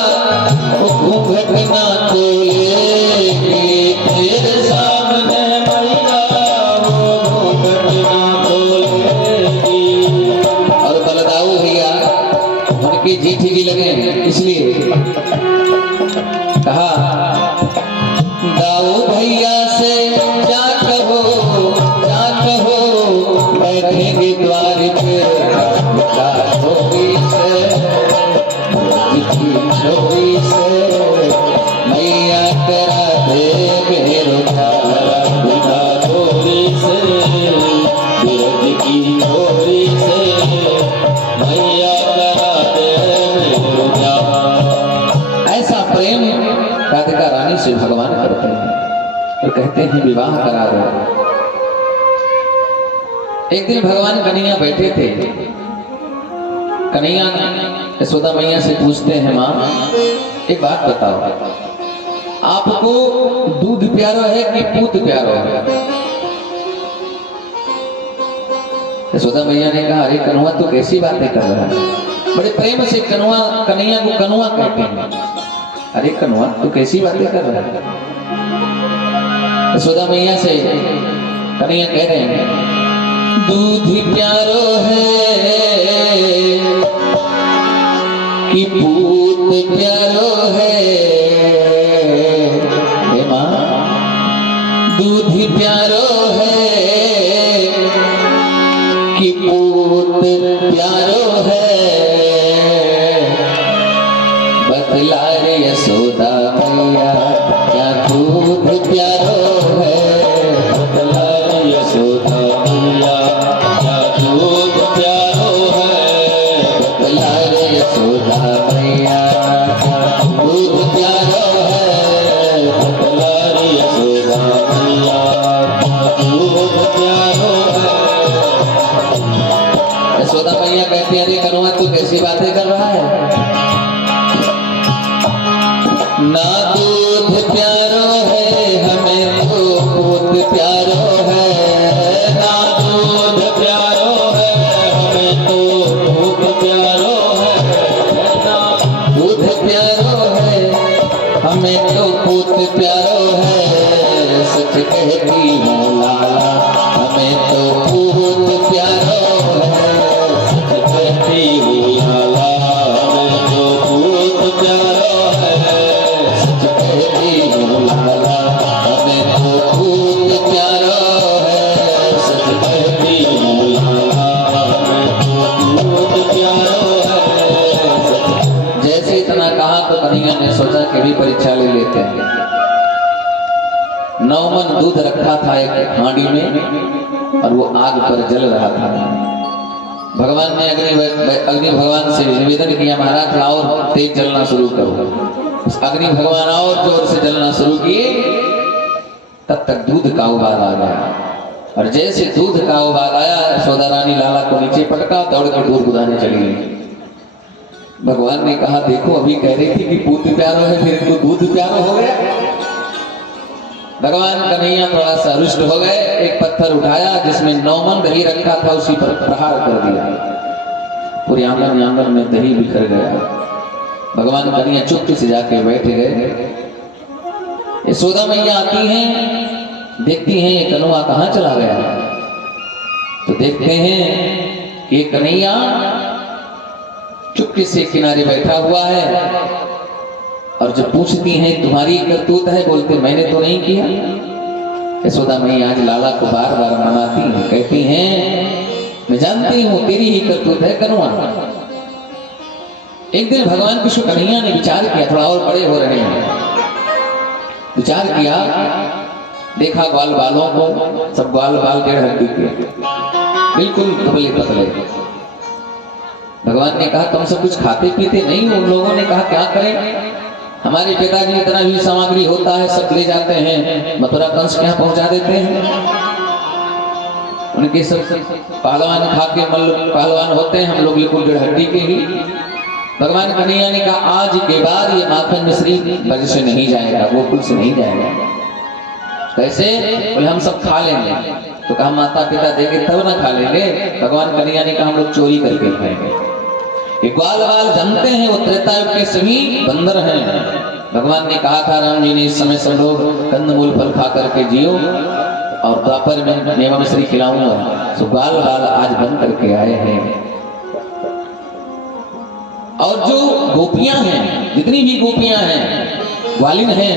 घूंघट ना खोलेगी, तेरे सामने मैया घूंघट ना खोलेगी। और बलदाऊ भैया उनकी जीठी भी लगे, इसलिए कहा दाऊ भैया से क्या कहो बैठेंगे द्वार पे छोरी से छोरी से मैया करा दे रोजा, छोरी से बिरज की छोरी से मैया करा दे रोजा। ऐसा प्रेम राधिका रानी से भगवान करते हैं और कहते हैं विवाह करा दो। एक दिन भगवान कन्हैया बैठे थे, कन्हैया यशोदा मैया से पूछते हैं माँ एक बात बताओ, आपको दूध प्यारा है कि पूत प्यारा है? यशोदा मैया ने कहा अरे कन्हुआ तो कैसी बातें कर रहा है, बड़े प्रेम से कन्हैया को कन्हुआ कहते हैं। अरे कन्हुआ तो कैसी बातें कर रहा है? यशोदा मैया से कन्हैया कह रहे हैं दूध प्यारो है कि पूत प्यारो है, हे माँ दूध प्यारो है कि पूत प्यारो है, बतला रे यशोदा मैया क्या दूध प्यारो है, बतला रे यशोदा मैया क्या दूध प्यारो है, बतला रे यशोदा मैया क्या दूध प्यारो है, बतला रे यशोदा मैया क्या दूध प्यारो है। यशोदा मैया कहती अरे कन्हुआ तू कैसी बातें कर रहा है, ना दूध प्यारो है हमें तो पूत प्यारो है, ना दूध प्यारो है हमें तो पूत प्यारो है, ना दूध प्यारो है हमें तो पूत प्यारो है, सच कहती हूँ लाला हमें तो पूत प्यारो है, सच कहती हूँ लाला हमें तो पूत प्यारो है, सच कहती हूँ लाला हमें तो पूत प्यारो है, सच कहती हूँ लाला हमें तो पूत प्यारो है। जैसे इतना कहा तो कन्हैया ने सोचा कि भी परीक्षा ले लेते हैं। 9 मन दूध रखा था एक हांडी में और वो आग पर जल रहा था। भगवान ने अग्नि भगवान से निवेदन किया महाराज और तेज जलना शुरू करो। अग्नि भगवान और जोर से जलना शुरू किए, तब तक दूध का उबाल आ गया और जैसे दूध का उबाल आया यशोदा रानी लाला को नीचे पटका, दौड़ के दूध बुझाने चली गई। भगवान ने कहा देखो अभी कह रही थी कि पूत प्यारो है, फिर इनको दूध प्यारो हो गया। भगवान कन्हैया थोड़ा सा रुष्ट हो गए, एक पत्थर उठाया जिसमें 9 मन दही रखा था उसी पर प्रहार कर दिया, पूरे आंगन में दही बिखर गया। भगवान कन्हैया चुपके से जाके बैठ गए। यशोदा मैया आती हैं, देखती हैं ये कन्हुआ कहाँ चला गया, तो देखते हैं कि कन्हैया चुपके से किनारे बैठा हुआ है और जब पूछती हैं तुम्हारी करतूत है, बोलते मैंने तो नहीं किया। यशोदा मैया आज लाला को बार बार मनाती हैं, कहती हैं मैं जानती हूँ तेरी ही करतूत है कनुआ। एक दिन भगवान कृष्ण कन्हैया ने विचार किया, थोड़ा और बड़े हो रहे हैं, विचार किया, देखा ग्वाल बालों को, सब ग्वाल बाल 1.5 हड्डी के, बिल्कुल दुबले पतले। भगवान ने कहा तुम सब कुछ खाते पीते नहीं हो। उन लोगों ने कहा क्या करें, हमारे पिताजी इतना भी सामग्री होता है सब ले जाते हैं, मथुरा कंस के यहाँ पहुंचा देते हैं। उनके सब पहलवान खा के पहलवान होते हैं, हम लोग बिल्कुल 1.5 हड्डी के ही। भगवान कन्हैया ने कहा आज के बाद ये माखन मिश्री ब्रज से नहीं जाएगा, गोकुल से नहीं जाएगा। कैसे? बोले हम सब खा लेंगे। तो कहा माता पिता देंगे तब ना खा लेंगे। भगवान कन्हैया ने कहा हम लोग चोरी करके खाएंगे। ग्वाल बाल जानते हैं वो त्रेता युग के सभी बंदर हैं। भगवान ने कहा था राम जी ने इस समय सब लोग कंदमूल फल खा करके जियो और द्वापर में मेवा मिश्री खिलाऊंगा। तो ग्वाल बाल आज बन करके आए हैं। और जो गोपियां हैं, जितनी भी गोपियां हैं, ग्वालिन हैं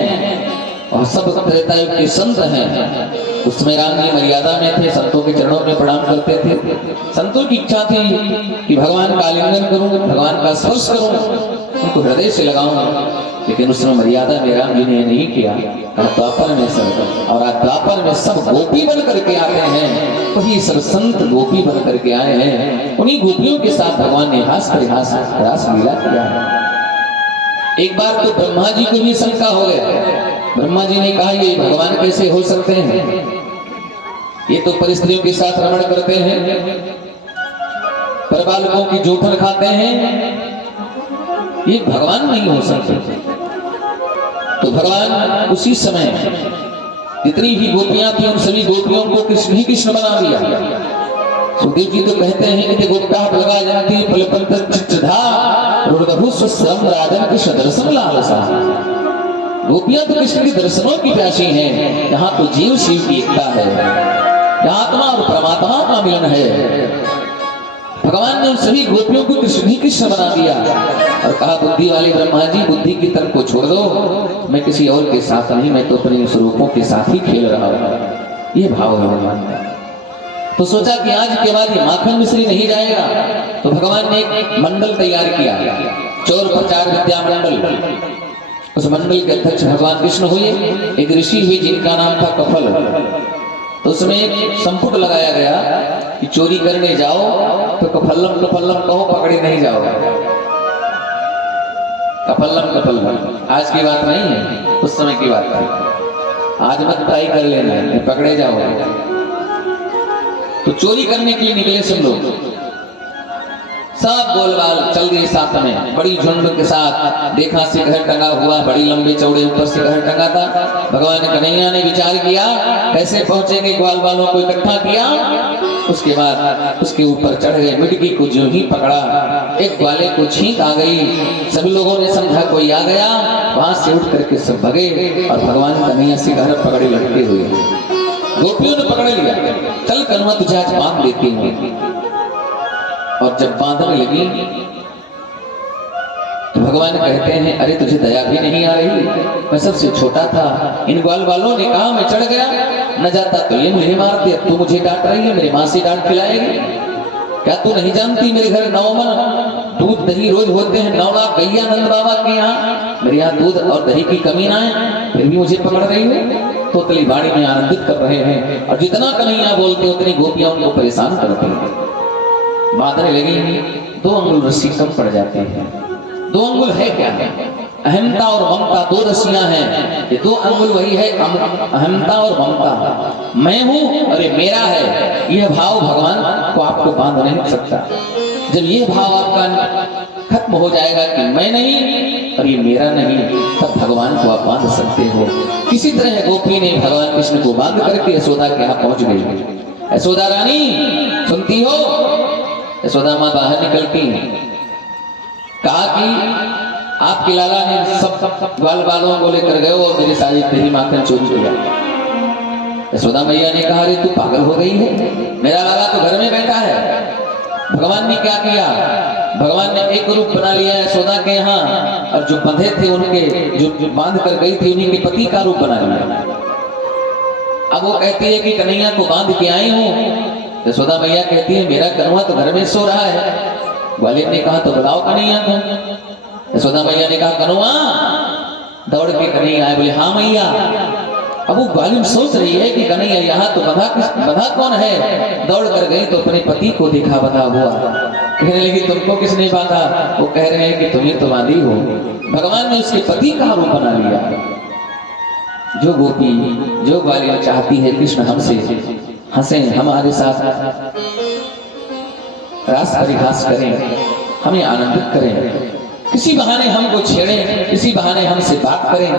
और सब त्रेता युग के संत हैं। उसमें राम जी मर्यादा में थे, संतों के चरणों में प्रणाम करते थे। संतों की इच्छा थी कि भगवान का आलिंगन करूं, भगवान का स्पर्श करूं, उनको हृदय से लगाऊं, लेकिन उसमें मर्यादा में राम जी ने नहीं किया। द्वापर में सब, और आज द्वापर में सब गोपी बन करके आते हैं, वही सब संत गोपी बन करके आए हैं। उन्हीं गोपियों के साथ भगवान ने हास परिहास रास लीला किया है। एक बार तो ब्रह्मा जी को भी शंका हो गया। ब्रह्मा जी ने कहा ये भगवान कैसे हो सकते हैं, ये तो परिस्त्रियों के साथ रमण करते हैं, परबालकों की जूठन खाते हैं, ये भगवान नहीं हो सकते। तो भगवान उसी समय जितनी भी गोपियां थी उन सभी गोपियों को कृष्ण ही कृष्ण बना दिया। सुखदेव जी तो कहते हैं कि गोपियां लगा जाती पलपंत चित्रधा रुदहु स्वश्रम राजन कृष्ण दर्शन लालसा। गोपियां तो कृष्ण के दर्शनों की प्यासी हैं। यहाँ तो जीव शिव की एकता है, यहाँ आत्मा और परमात्मा का मिलन है। भगवान ने उन सभी गोपियों को कृष्ण ही कृष्ण बना दिया और कहा बुद्धि वाले ब्रह्मा जी बुद्धि की तरफ को छोड़ दो, मैं किसी और के साथ नहीं, मैं तो अपने स्वरूपों के साथ ही खेल रहा हूं। ये भाव है भगवान का। तो सोचा कि आज के बाद ये माखन मिश्री नहीं जाएगा, तो भगवान ने एक मंडल तैयार किया, चौर प्रचार विद्या मंडल। उस मंडल के अध्यक्ष भगवान कृष्ण हुए। एक ऋषि हुए जिनका नाम था कफल। तो उसमें एक संपुट लगाया गया कि चोरी करने जाओ तो कफल्लम कफल्लम कहो, पकड़े नहीं जाओ। कफल्लम कफल्लम आज की बात नहीं है, उस समय की बात है। आज मत ट्राई कर लेना, पकड़े जाओ। तो चोरी करने के लिए निकले सब लोग, सब गोलबाल चल दिए साथ में, बड़ी झुंड के साथ। देखा शिखर टंगा हुआ, बड़ी लंबे चौड़े ऊपर शिखर टंगा था। भगवान कन्हैया ने विचार किया कैसे पहुंचेंगे, ग्वाल बालों को इकट्ठा किया। उसके बाद उसके ऊपर चढ़ गए। मिडगी को जो ही पकड़ा, एक ग्वाले को छींक आ गई। सभी लोगों ने समझा कोई आ गया, वहां से उठ करके सब भगे और भगवान कन्हैया शिखर पकड़े लटके हुए। गोपियों ने पकड़ लिया, चल कन्हैया तुझे आज बांध देती हूँ। और जब बांधने लगी तो भगवान कहते हैं अरे तुझे दया भी नहीं आ रही, मैं सबसे छोटा था। इन ग्वाल वालों ने कहा मैं चढ़ गया, न जाता तो ये मुझे मारते, अब तू मुझे डांट रही है, मेरी माँ से डांट खिलाएगी। क्या तू नहीं जानती मेरे घर 9 मन दूध दही रोज होते हैं, 9 लाख गैया नंद बाबा के यहाँ, मेरे यहाँ दूध और दही की कमी ना है, फिर भी मुझे पकड़ रही हो। तोतली बाड़ी में आनंदित कर रहे हैं और जितना कन्हैया बोलते उतनी गोपियां उनको परेशान करती हैं। बांधने लगी, 2 अंगुल रस्सी कम पड़ जाती है। 2 अंगुल है क्या? अहमता और ममता 2 रस्सियां हैं। ये 2 अंगुल वही है अहमता और ममता। मैं हूं और ये मेरा है, यह भाव भगवान को आपको बांध नहीं सकता। जब ये भाव आपका खत्म हो जाएगा कि मैं नहीं और ये मेरा नहीं, तब भगवान को आप बांध सकते हो। किसी तरह गोपी ने भगवान कृष्ण को बांध करके यशोदा के यहाँ पहुंच गई। यशोदा रानी सुनती हो? यशोदा माँ बाहर निकलती, कहा कि आपके लाला ने सब ग्वाल बालों को लेकर गए और मेरे सारी दही माखन चोरी किया। यशोदा मैया ने कहा अरे तू पागल हो गई है, मेरा लाला तो घर में बैठा है। भगवान ने क्या किया? भगवान ने एक रूप बना लिया यशोदा के यहाँ, और जो बंधे थे उनके जो बांध कर गई थी उन्हीं के पति का रूप बना लिया। अब वो कहती है कि कन्हैया को बांध के आई हूँ यशोदा मैया कहती है मेरा कन्हैया तो घर में सो रहा है। ग्वालियर ने कहा तो बुलाओ कन्हैया को। यशोदा मैया ने कहा कन्हैया, दौड़ के कन्हैया आए, बोले हाँ मैया। अब वो ग्वालियर सोच रही है कि कन्हैया यहाँ तो बंधा कौन है। दौड़ कर गई तो अपने पति को देखा बंधा हुआ। कहने लगी तुमको किसने बांधा। वो कह रहे हैं कि तुम्हें तो बांधी हो। भगवान ने उसके पति का रूप बना लिया। जो गोपी जो ग्वालियर चाहती है कृष्ण हमसे हंसे, हमारे साथ रास परिहास करें, हमें आनंदित करें, किसी बहाने हमको छेड़ें, किसी बहाने हमसे बात करें,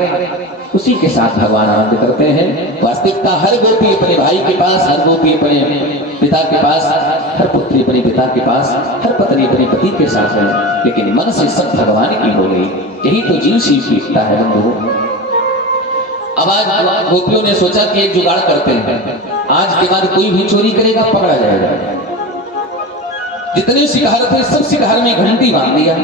उसी के साथ भगवान आनंद करते हैं। वास्तविकता हर गोपी अपने भाई के पास, हर गोपी अपने पिता के पास, हर पुत्री अपने पिता के पास, हर पत्नी अपने पति के साथ है, लेकिन मन से सब भगवान की हो गई। यही तो जीव शिव की एकता है बंधु। अब आज गोपियों ने सोचा कि एक जुगाड़ करते हैं, आज के बाद कोई भी चोरी करेगा पकड़ा जाएगा। जितने शिकार थे सब शिकार में घंटी बांध दिया।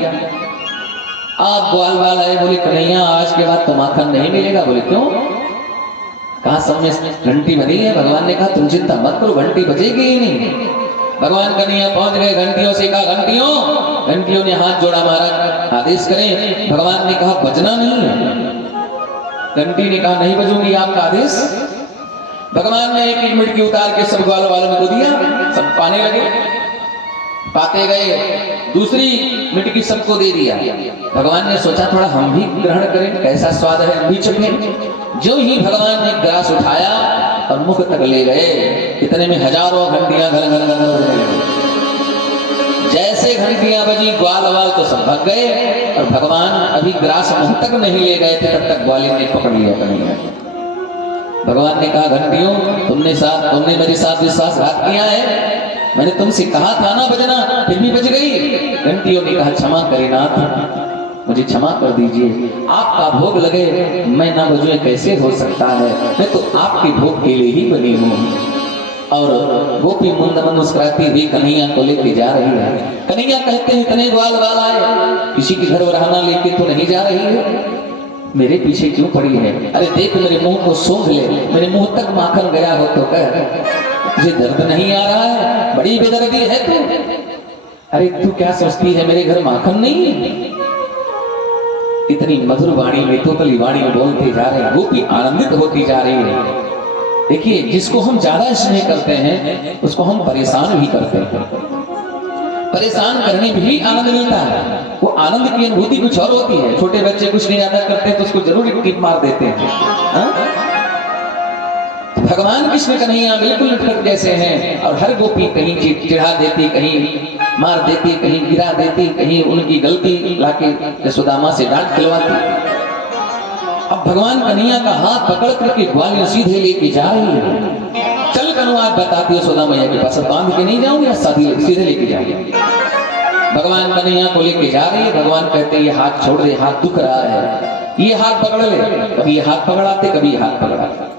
आप ग्वाल वाल आए, बोले कन्हैया आज के बाद तो माखन नहीं मिलेगा। बोले क्यों। कहा सब में घंटी बनी है। भगवान ने कहा तुम चिंता मत करो, घंटी बजेगी ही नहीं। भगवान कन्हैया पहुंच गए, घंटियों से कहा घंटियों। घंटियों ने हाथ जोड़ा, महाराज आदेश करें। भगवान ने कहा बजना नहीं है। घंटी ने कहा नहीं बजूंगी, आपका आदेश। भगवान ने एक मिनट उतार के सब ग्वाल वालों में को दिया, सब पाने लगे, पाते गए। दूसरी मिटकी सबको दे दिया। भगवान ने सोचा थोड़ा हम भी ग्रहण करें, कैसा स्वाद है, हम भी चखें। जो ही भगवान ने ग्रास उठाया और मुख तक ले गए, इतने में हजारों घंटियां घर घर घर बजने लगी। जैसे घंटियां बजी ग्वाल वाल तो सब भाग गए, और भगवान अभी ग्रास मुंह तक नहीं ले गए थे तब तक ग्वालियर ने पकड़ लिया कन्हैया। भगवान ने कहा घंटियों तुमने मेरे साथ विश्वासघात किया है। मैंने तुमसे कहा था ना बजना, फिर भी बज गई। घंटियों ने कहा क्षमा करे नाथ, मुझे क्षमा कर दीजिए। आपका भोग लगे मैं ना बजूं कैसे हो सकता है, मैं तो आपके भोग के लिए ही बनी हूँ। और गोपी मुंद मुस्कुराती हुई कन्हैया को लेके जा रही है। कन्हैया कहते हैं इतने ग्वाल वाल आए, किसी के घर रहना लेके तो नहीं जा रही है, मेरे पीछे क्यों पड़ी है। अरे देख मेरे मुंह को सूंघ ले, मेरे मुंह तक माखन गया हो तो कह, तुझे दर्द नहीं आ रहा है, बड़ी बेदर्दी है तू। अरे तू क्या सोचती है मेरे घर माखन नहीं है। इतनी मधुर वाणी में, तोतली वाणी में बोलते जा रहे हैं। गोपी आनंदित होती जा रही है। देखिए जिसको हम ज्यादा स्नेह करते हैं उसको हम परेशान भी करते हैं। परेशान करने में भी आनंद मिलता है। वो आनंद की अनुभूति कुछ और होती है। छोटे बच्चे कुछ नहीं ज्यादा करते तो उसको जरूर एक टीप मार देते हैं। भगवान कृष्ण कन्हैया बिल्कुल नटखट जैसे हैं, और हर गोपी कहीं चिढ़ा देती, कहीं मार देती, कहीं गिरा देती, कहीं उनकी गलती लाके यशोदामा से डांट खिलवाती। अब भगवान कन्हैया का हाथ पकड़ करके ग्वालियर सीधे लेके जा रही है। चल कन्हैया बताती है यशोदा मैया के पास, बांध के नहीं जाऊंगी, सीधे लेके जाऊंगी। भगवान कन्हैया को लेके जा रही है। भगवान कहते ये हाथ छोड़ दे, हाथ दुख रहा है, ये हाथ पकड़ ले। कभी ये हाथ पकड़ाते, कभी ये हाथ पकड़ाते।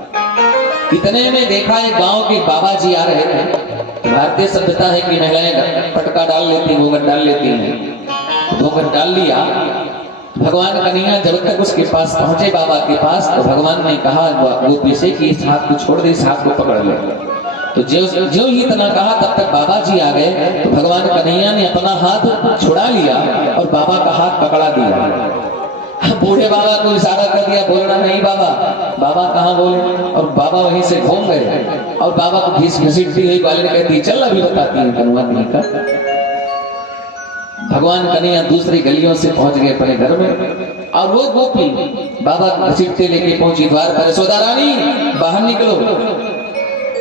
इतने में देखा एक गांव के बाबा जी आ रहे थे। भारतीय सभ्यता है कि महिलाएं पटका डाल लेती, घूंघट डाल लेती हैं। घूंघट डाल लिया। भगवान कन्हैया जब तक उसके पास पहुंचे, बाबा के पास, तो भगवान ने कहा गोपी से कि इस हाथ को छोड़ दे, इस हाथ को पकड़ ले। तो जो ही इतना कहा तब तक बाबा जी आ गए। तो भगवान कन्हैया ने अपना हाथ छुड़ा लिया और बाबा का हाथ पकड़ा दिया। बूढ़े बाबा को इशारा कर दिया, बोलना नहीं बाबा। बाबा कहाँ बोले, और बाबा वहीं से घूम गए। और बाबा को घसीटती हुई ग्वालियर कहती चल अभी बताती है कन्हैया नहीं कर। भगवान कन्हैया दूसरी गलियों से पहुंच गए अपने घर में, और वो गोपी बाबा को घसीटते लेके पहुंची द्वार पर। यशोदा रानी बाहर निकलो।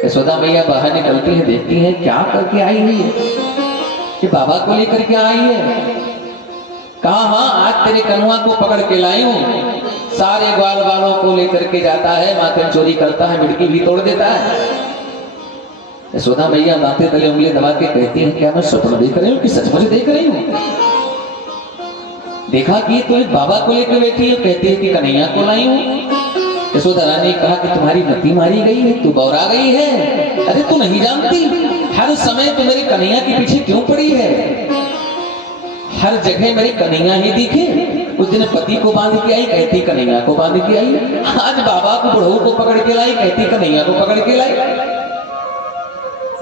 यशोदा मैया बाहर निकलती है, देखती है क्या करके आई है, कि बाबा को लेकर के आई है। कहा हाँ आज तेरे कन्हैया को पकड़ के लाई हूँ। सारे ग्वाल वालों को लेकर के जाता है, माखन चोरी करता है, मिटकी भी तोड़ देता है। यशोदा मैया दांते तले उंगली दबा के कहती है क्या मैं स्वप्न देख रही हूँ कि सचमुच देख रही हूँ। देखा कि तो एक बाबा को लेकर बैठी है, कहती है कि कन्हैया को लाई हूँ। यशोदा रानी ने कहा कि तुम्हारी मति मारी गई है, तू बौरा गई है। अरे तू नहीं जानती हर समय तू मेरे कन्हैया के पीछे क्यों पड़ी है। हर जगह मेरी कन्हैया ही दिखे। उस दिन पति को बांध के आई, कहती कन्हैया को बांध के आई। आज बाबा को बुढ़ऊ को पकड़ के लाई, कहती कन्हैया को पकड़ के लाई।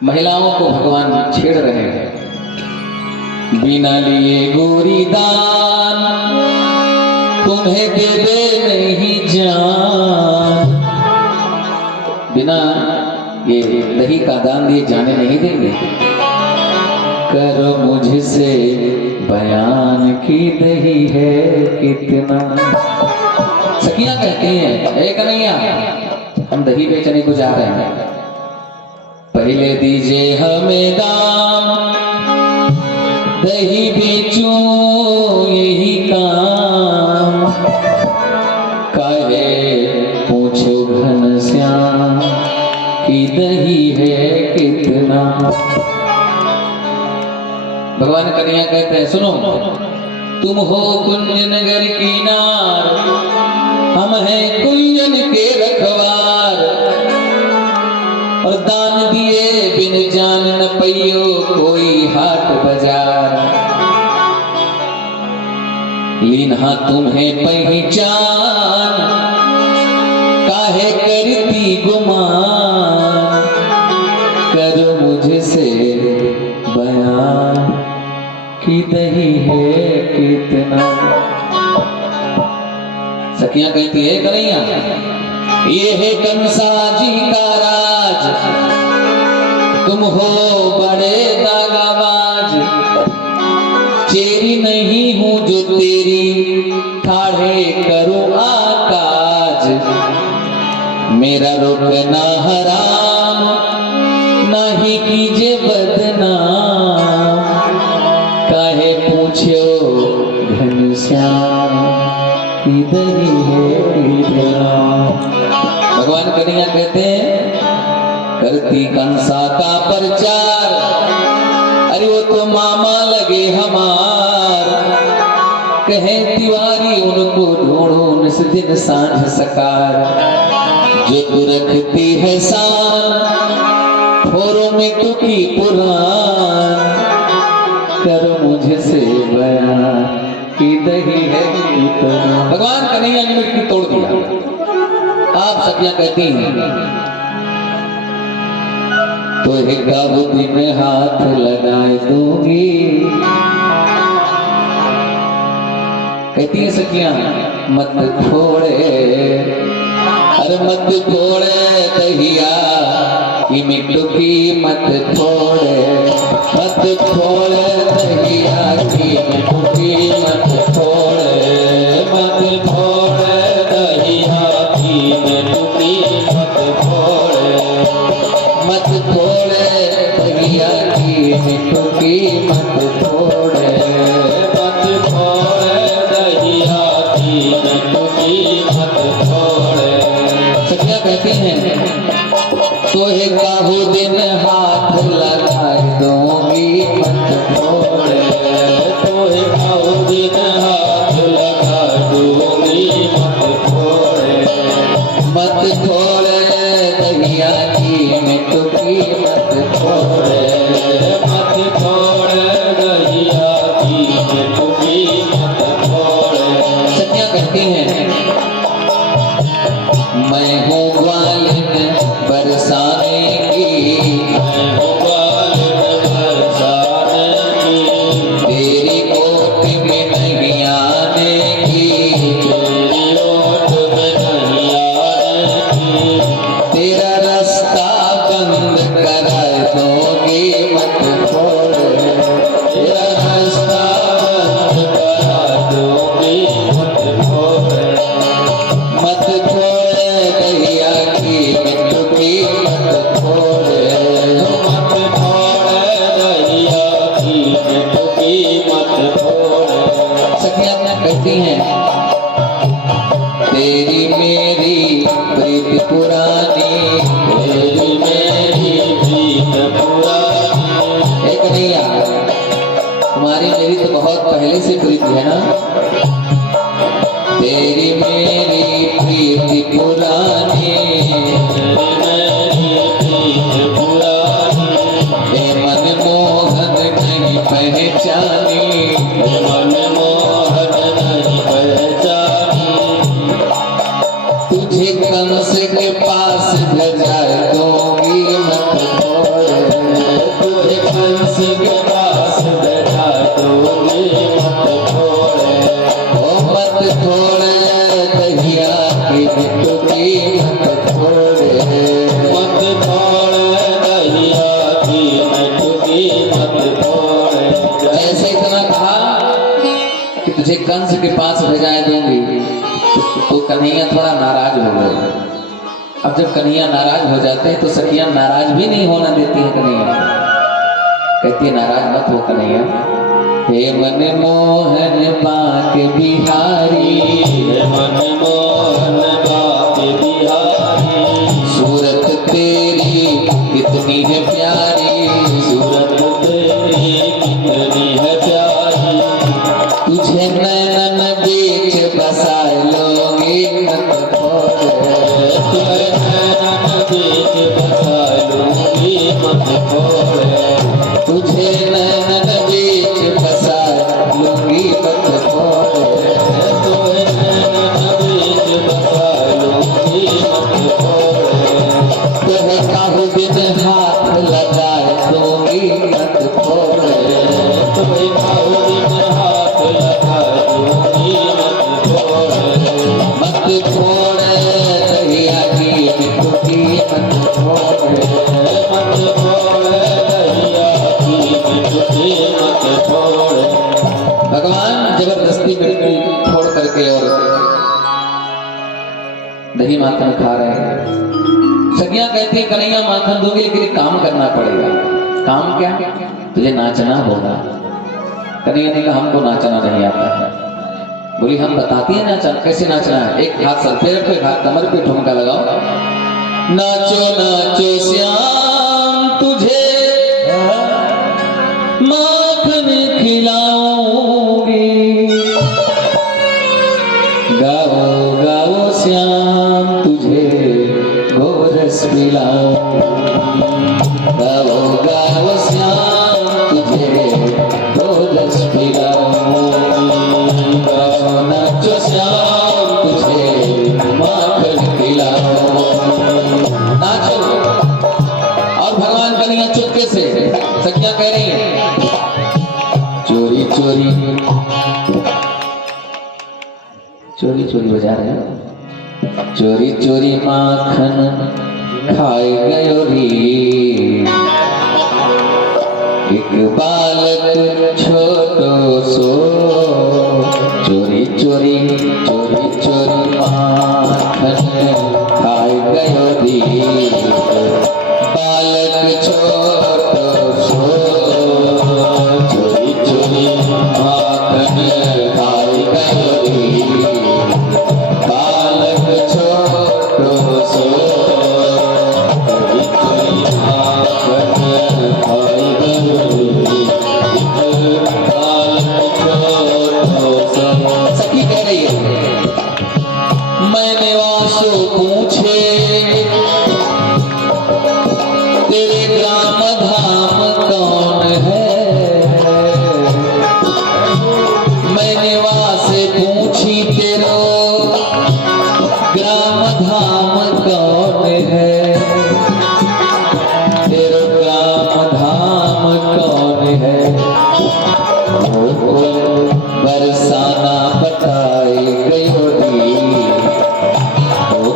महिलाओं को भगवान छेड़ रहे हैं। बिना लिए गोरी दान तुम्हें दे दे नहीं जान। बिना ये दही का दान दिए जाने नहीं देंगे। करो मुझसे बयान की दही है कितना। सखियां कहती हैं, ए कन्हैया हम दही बेचने को जा रहे हैं, पहले दीजिए हमें दाम, दही बेचूं यही काम। काहे पूछो घनश्याम की दही है कितना। भगवान कन्हैया कहते हैं, सुनो तुम हो कुंज नगर की नार, हम हैं कुंजन के रखवार। और दान दिए बिन जान न पैयो कोई हाट बाजार। लीन्हा तुम्हें पहचान काहे करती गुमान। करो मुझसे बयान की दही है कितना। सखियां कहती है, कन्हैया ये है कंसा जी का राज, तुम हो बड़े दागाबाज। चेरी नहीं हूं जो तेरी ठाढ़े करूं आकाज। मेरा रुकना हराम नहीं कीजिए बदनाम। काहे पूछो घनश्याम की दही है कितना। भगवान कन्हैया कहते हैं, करती कंसा का प्रचार, अरे वो तो मामा लगे हमार। कहे तिवारी उनको ढूंढो निस दिन सांझ सकार। जो तू रखती है शान ठोरों में तो की पुराण। करो मुझसे बयान की दही है कितना। भगवान कन्हैया ने मिट्टी तोड़ दिया। आप सखियां कहती हैं, तो गाबुदी में हाथ लगाए दूंगी। कहती है सखियां, मत छोड़े अरे मत छोड़े दहिया की मिट्टू की मत छोड़े। मत छोड़े दहिया की मिट्टू की मत छोड़े। मत छोड़े दहिया की मिट्टू की मत छोड़े। मत छोड़े दहिया की मिट्टू की मत छोड़े। मत छोड़े दहिया की मिट्टू की मत छोड़े। सखियां कहती हैं, तोहे काहू दिन हाथ लगाए दूंगी मत छोड़े। तोहे काहू दिन हाथ लगा दूंगी मत छोड़े। मत छोड़े दहिया की मिट्टू की मत छोड़े। मत छोड़े दहिया की मिट्टू की मत छोड़े। सखियां कहती हैं, मैं हूँ ग्वालिन बरसाने की। मैं हूँ ग्वालिन बरसाने की। तेरी कोट में नहीं आने की। तेरी कोट में नहीं आने की। तेरा रास्ता बंद करा दूंगी मत छोड़े। तेरा रास्ता बंद करा दूंगी मत छोड़े। मत छोड़े दहिया की मिट्टू की मत छोड़े। मत छोड़े दहिया की मिट्टू की मत छोड़े। सखियां कहती हैं, तेरी मेरी प्रीत पुरानी। तेरी मेरी प्रीत पुरानी। एक कन्हैया तुम्हारी मेरी तो बहुत पहले से प्रीत है ना। तेरी मेरी प्रीति पुरानी। तेरी मेरी प्रीत पुरानी। ए मनमोहन नहीं पहचानी। ए मनमोहन नहीं पहचानी। तुझे कंस के पास भेजा दूंगी मत छोड़े। कंस के पास भेजाए दूंगी तो कन्हैया थोड़ा नाराज हो गए। अब जब कन्हैया नाराज हो जाते हैं तो सखियां नाराज भी नहीं होना देती हैं। कन्हैया कहती है नाराज मत हो कन्हैया। हे मन मोहन बाक बिहारी, हे मन मोहन बाक बिहारी, सूरत तेरी कितनी है प्यारी, सूरत तेरी कितनी है प्यारी, तुझे नैनन बीच बसाए लोगे मत खोए, तुझे नैनन बीच बसा लूंगी मत खोए, तुझे नैनन बीच बसाए लूंगी मत खोए, तुझे नैनन बीच बसा लूंगी मत खोए, कहे काहू बिन हाथ लगाए दूंगी मत खोए, तुझे काहू बिन हाथ लगा दूंगी मत खोए, मत छोड़े दहिया की मिठुकी मत छोड़े, मत छोड़े दरिया की मिठुकी मत छोड़े। भगवान जबरदस्ती मिठुकी छोड़ करके और दही माखन खा रहे हैं। सखियां कहती है कन्हैया माखन दूंगी लेकिन एक काम करना पड़ेगा। काम क्या? तुझे नाचना होगा। कन्हैया ने कहा हमको नाचना नहीं आता है। बोली हम बताती हैं नाचना कैसे नाचना है। एक हाथ सर पे रखो, एक हाथ कमर पे ठुमका लगाओ। नाचो नाचो श्याम तुझे माखन खिलाऊंगी, गाओ गाओ श्याम तुझे गोरस पिलाऊंगी, गाओ गाओ श्याम तुझे गोरस पिलाऊंगी, गाओ नाचो श्याम तुझे माखन खिलाऊंगी। नाचो। और भगवान कन्हैया चुपके से, सखियां कह रही हैं चोरी चोरी चोरी चोरी बजा रहे हैं। चोरी चोरी माखन खाए गयो री, एक बालक छोटो सो, चोरी चोरी चोरी चोरी माखन खाए गयो री, बालक छोटो सो, चोरी चोरी माखन खाए गयो री, बालक छोटो सो, चोरी चोरी माखन खाई गयो, बालक छोटो सो। सखी कह रही है मैंने वासो पूछे तेरे ग्राम धाम कौन है, मैंने वासे पूछी तेरो ग्राम धाम कौन है, तेरो ग्राम धाम कौन है, बरसाना बताए गयो री,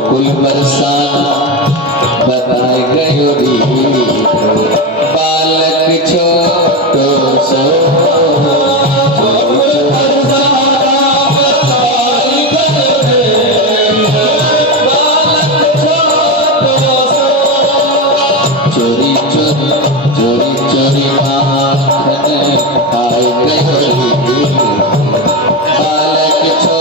कुल बरसाना बताए गयो री, बालक छोटो सो, चोरी चोरी चोरी चोरी माखन खाए गयो री, बालक छोटो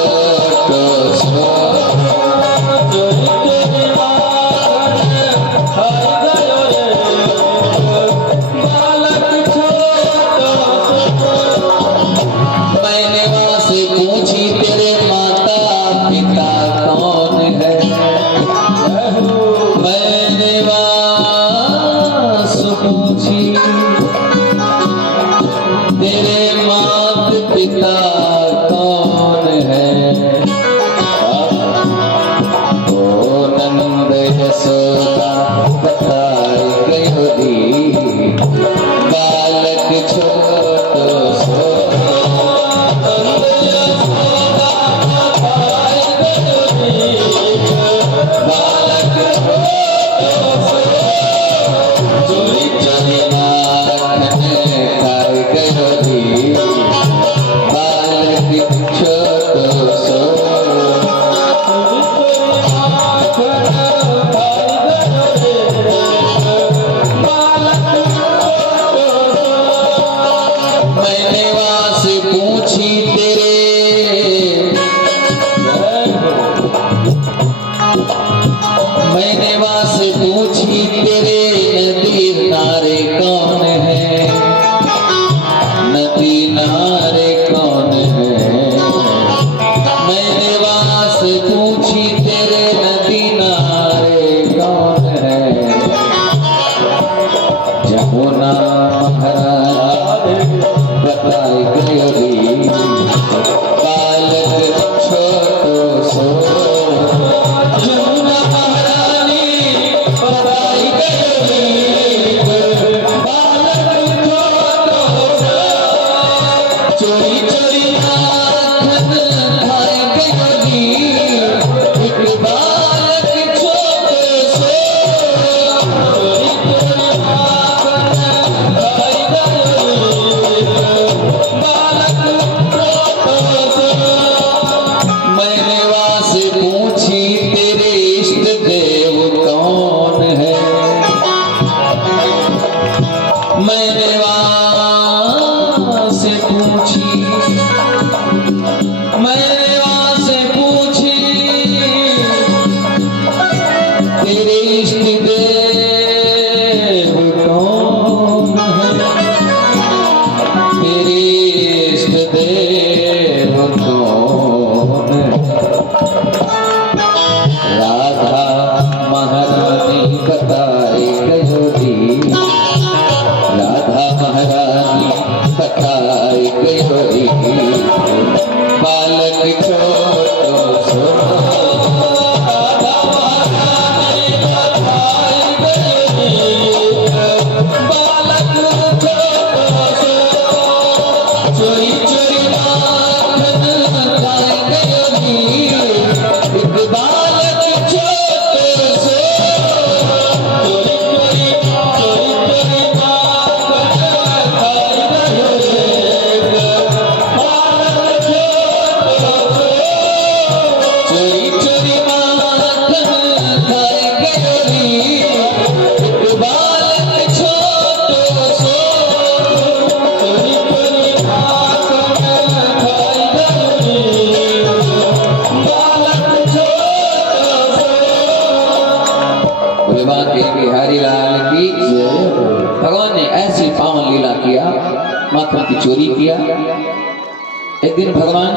एक दिन भगवान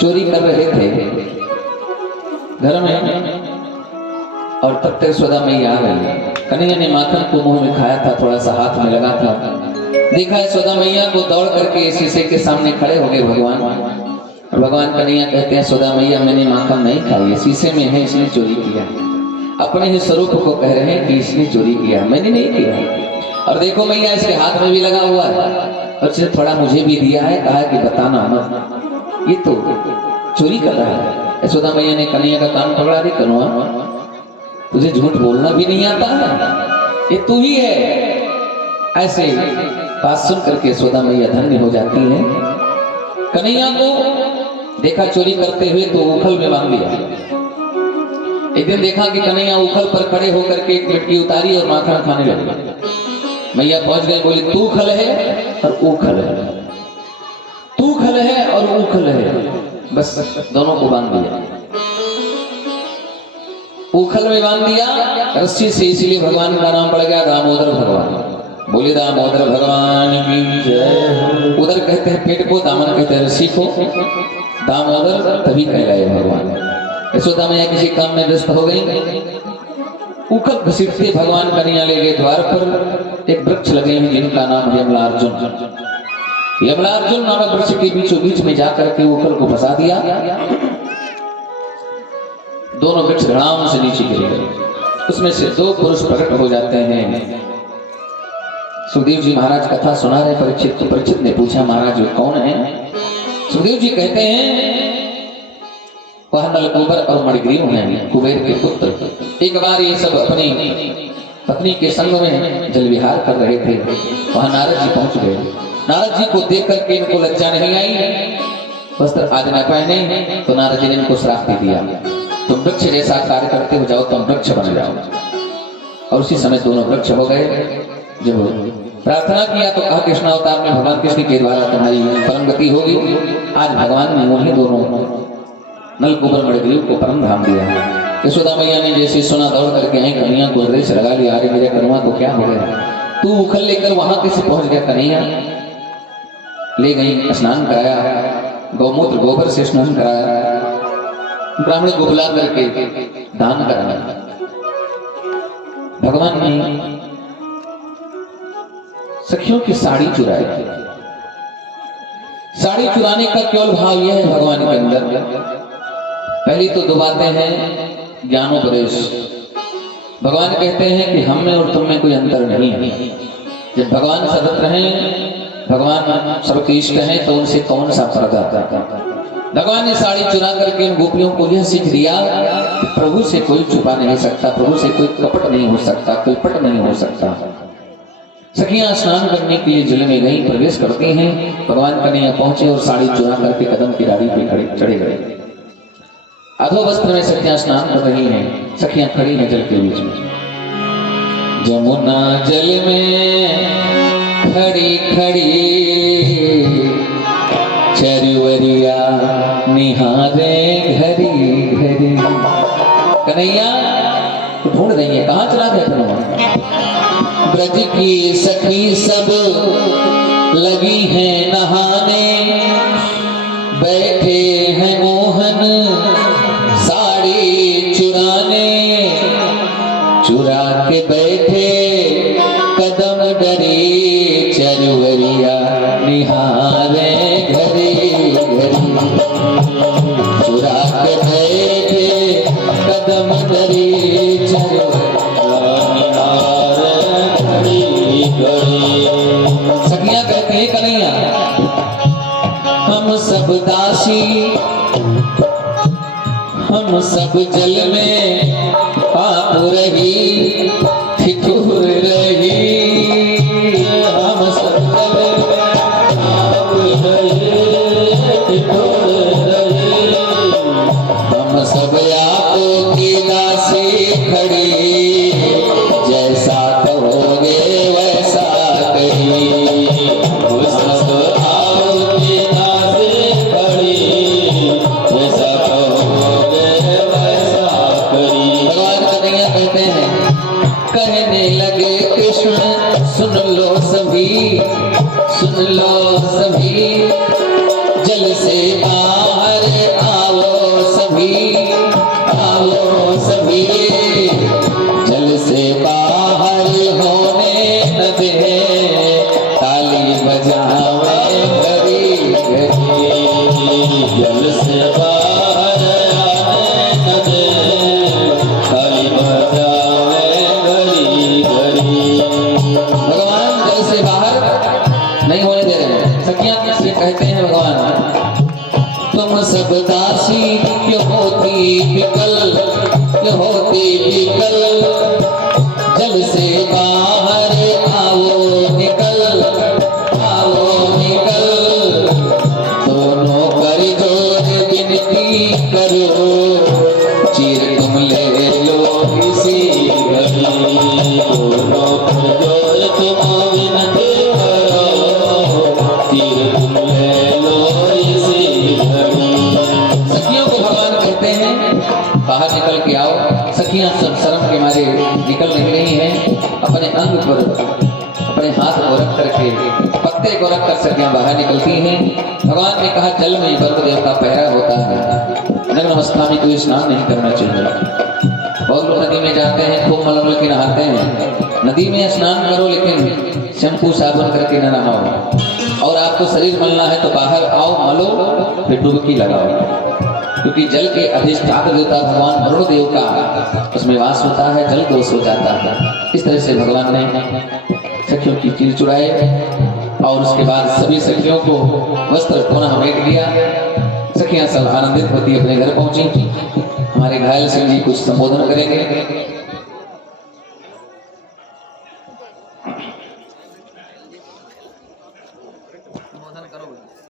चोरी कर रहे थे घर में, और तब तक यशोदा मैया आ गई। कन्हैया ने माखन को मुंह में खाया था, थोड़ा सा हाथ में लगा था, देखा यशोदा मैया को, दौड़ करके शीशे के सामने खड़े हो गए भगवान। और भगवान कन्हैया कहते हैं यशोदा मैया मैंने माखन नहीं खाई, शीशे में है इसने चोरी किया। अपने ही स्वरूप को कह रहे हैं कि इसने चोरी किया, मैंने नहीं किया। और देखो मैया इसके हाथ में भी लगा हुआ है, और इसने थोड़ा मुझे भी दिया है, कहा कि बताना मत, ये तो चोरी कर रहा है। यशोदा मैया ने कन्हैया का कान पकड़ा, दी कन्हैया तुझे झूठ बोलना भी नहीं आता है, ये तू ही है। ऐसे बात सुन करके यशोदा मैया धन्य हो जाती है। कन्हैया को देखा चोरी करते हुए तो उखल में बांध दिया। एक दिन देखा कि कन्हैया उखल पर खड़े होकर के एक मिट्टी उतारी और माखन खाने लगे। मैया पहुंच गई, बोली तू खल है और उखल है, तू खल है और उखल है, बस दोनों को बांध दिया। उखल में बांध दिया रस्सी से, इसलिए भगवान का नाम पड़ गया दामोदर भगवान। बोले दामोदर भगवान की जय। उधर कहते हैं पेट को, दामन कहते हैं रस्सी को, दामोदर तभी कहलाए भगवान। यशोदा मैया किसी काम में व्यस्त हो गई, उखल घसीटते भगवान कन्हैया ले गए द्वार पर। एक वृक्ष लगे हैं जिनका नाम है यमलार्जुन। यमलार्जुन नामक वृक्ष के बीचों बीच में जाकर के उखल को फंसा दिया। दोनों वृक्ष धड़ाम से नीचे गिर गए। उसमें से दो पुरुष प्रकट हो जाते हैं। सुखदेव जी महाराज कथा सुना रहे परीक्षित को। परीक्षित ने पूछा महाराज वो कौन है? सुखदेव जी कहते हैं वह नलकुबर और मणिग्रीव हैं, कुबेर के पुत्र। एक बार ये सब अपनी पत्नी के संग में जल विहार कर रहे थे, वहां नारद जी पहुंच गए। नारद जी को देख करके इनको लज्जा नहीं आई, वस्त्र आदि न पहने, तो नारद जी ने इनको श्राप दे दिया, तुम वृक्ष जैसा कार्य करते हो, जाओ तुम वृक्ष बन जाओ। और उसी समय दोनों वृक्ष हो गए। जब प्रार्थना किया तो कहा कृष्ण अवतार में भगवान कृष्ण के द्वारा तुम्हारी परम गति होगी। आज भगवान ने उन्हीं दोनों नलकुबर मणिग्रीव को परम धाम दिया। यशोदा मैया ने जैसे सुना दौड़ करके आई, कन्हैया को हृदय से लगा लिया, अरे मेरे कन्हैया को क्या हो गया, तू उखल लेकर वहां कैसे पहुंच गया? कन्हैया ले गई, स्नान कराया, गौमूत्र गोबर से स्नान कराया, ब्राह्मण को बुला करके दान कराया। भगवान ने सखियों की साड़ी चुराई। साड़ी चुराने का केवल भाव यह है भगवान के अंदर। पहली तो दो बातें हैं, ज्ञानोपदेश। भगवान कहते हैं कि हम में और तुम में कोई अंतर नहीं है। जब भगवान सर्वत्र हैं, भगवान सर्वोत्कृष्ट हैं, तो उनसे कौन सा पर्दा? भगवान ने साड़ी चुरा करके उन गोपियों को यह सीख दिया कि प्रभु से कोई छुपा नहीं सकता, प्रभु से कोई कपट नहीं हो सकता, कोई पट नहीं हो सकता। सखियां स्नान करने के लिए जल में गई, प्रवेश करती हैं। भगवान कन्हैया पहुंचे और साड़ी चुरा करके कदम की डाली पे खड़े चढ़े गए। अधो वस्त्र में सखियां स्नान कर रही हैं। सखियां खड़ी हैं जल के बीच में। जमुना जल में खड़ी खड़ी चरवरिया निहारे घड़ी घड़ी। कन्हैया ढूंढ रही है, कहाँ चला गया कन्हैया? ब्रज की सखी सब लगी हैं नहाने, बैठे हैं मोहन साड़ी चुराने, चुरा के बैठे कदम डरी चरवरिया निहारे घड़ी घड़ी। चुरा के बैठे कदम डरी चरवरिया निहारे घड़ी घड़ी। सखियां कहती है कन्हैया हम सब दासी, हम सब जल में आप रही ठिठुर रही, हम सब जल में आप रही ठिठुर रही। हम सब आपकी दासी खड़ी, जैसा कहोगे वैसा करी। बाहर आओ सभी जल से बाहर होने न दे ताली बजावे घड़ी घड़ी जल से बाहर आने न दे ताली बजावे घड़ी घड़ी। भगवान जल से बाहर नहीं होने दे रहे हैं। सखियां से कहते हैं भगवान तुम सब दासी क्यों होती विकल जल से बाहर आओ निकल दोनों कर जोर विनती करो चीर तुम ले लो इसी घड़ी दोनों कर जोर तुम विनती करो तीर तुम ले लो इसी घड़ी। सखियों को भगवान कहते हैं बाहर निकल के आओ। सखियां सब शर्म के मारे निकल नहीं रही हैं। अपने अंग पर अपने हाथ को रख करके पत्ते को रख कर सखियां बाहर निकलती हैं। भगवान ने कहा जल में ब्रह्मदेव का पहरा होता है, नग्न अवस्था में कोई स्नान नहीं करना चाहिए। बहुत लोग नदी में जाते हैं, खूब मल के नहाते हैं। नदी में स्नान करो लेकिन शैम्पू साबुन करके न नहाओ। और आपको शरीर मलना है तो बाहर आओ, मलो, फिर डुबकी लगाओ। क्योंकि जल के अधिष्ठाता देवता भगवान वरुण देव का उसमें वास होता है, जल दोष हो जाता है। इस तरह से भगवान ने सखियों की चीर चुराए और उसके बाद सभी सखियों को वस्त्र पुनः भेंट किया। सखियां सब आनंदित होती अपने घर पहुंची। हमारे घायल सिंह जी कुछ संबोधन करेंगे।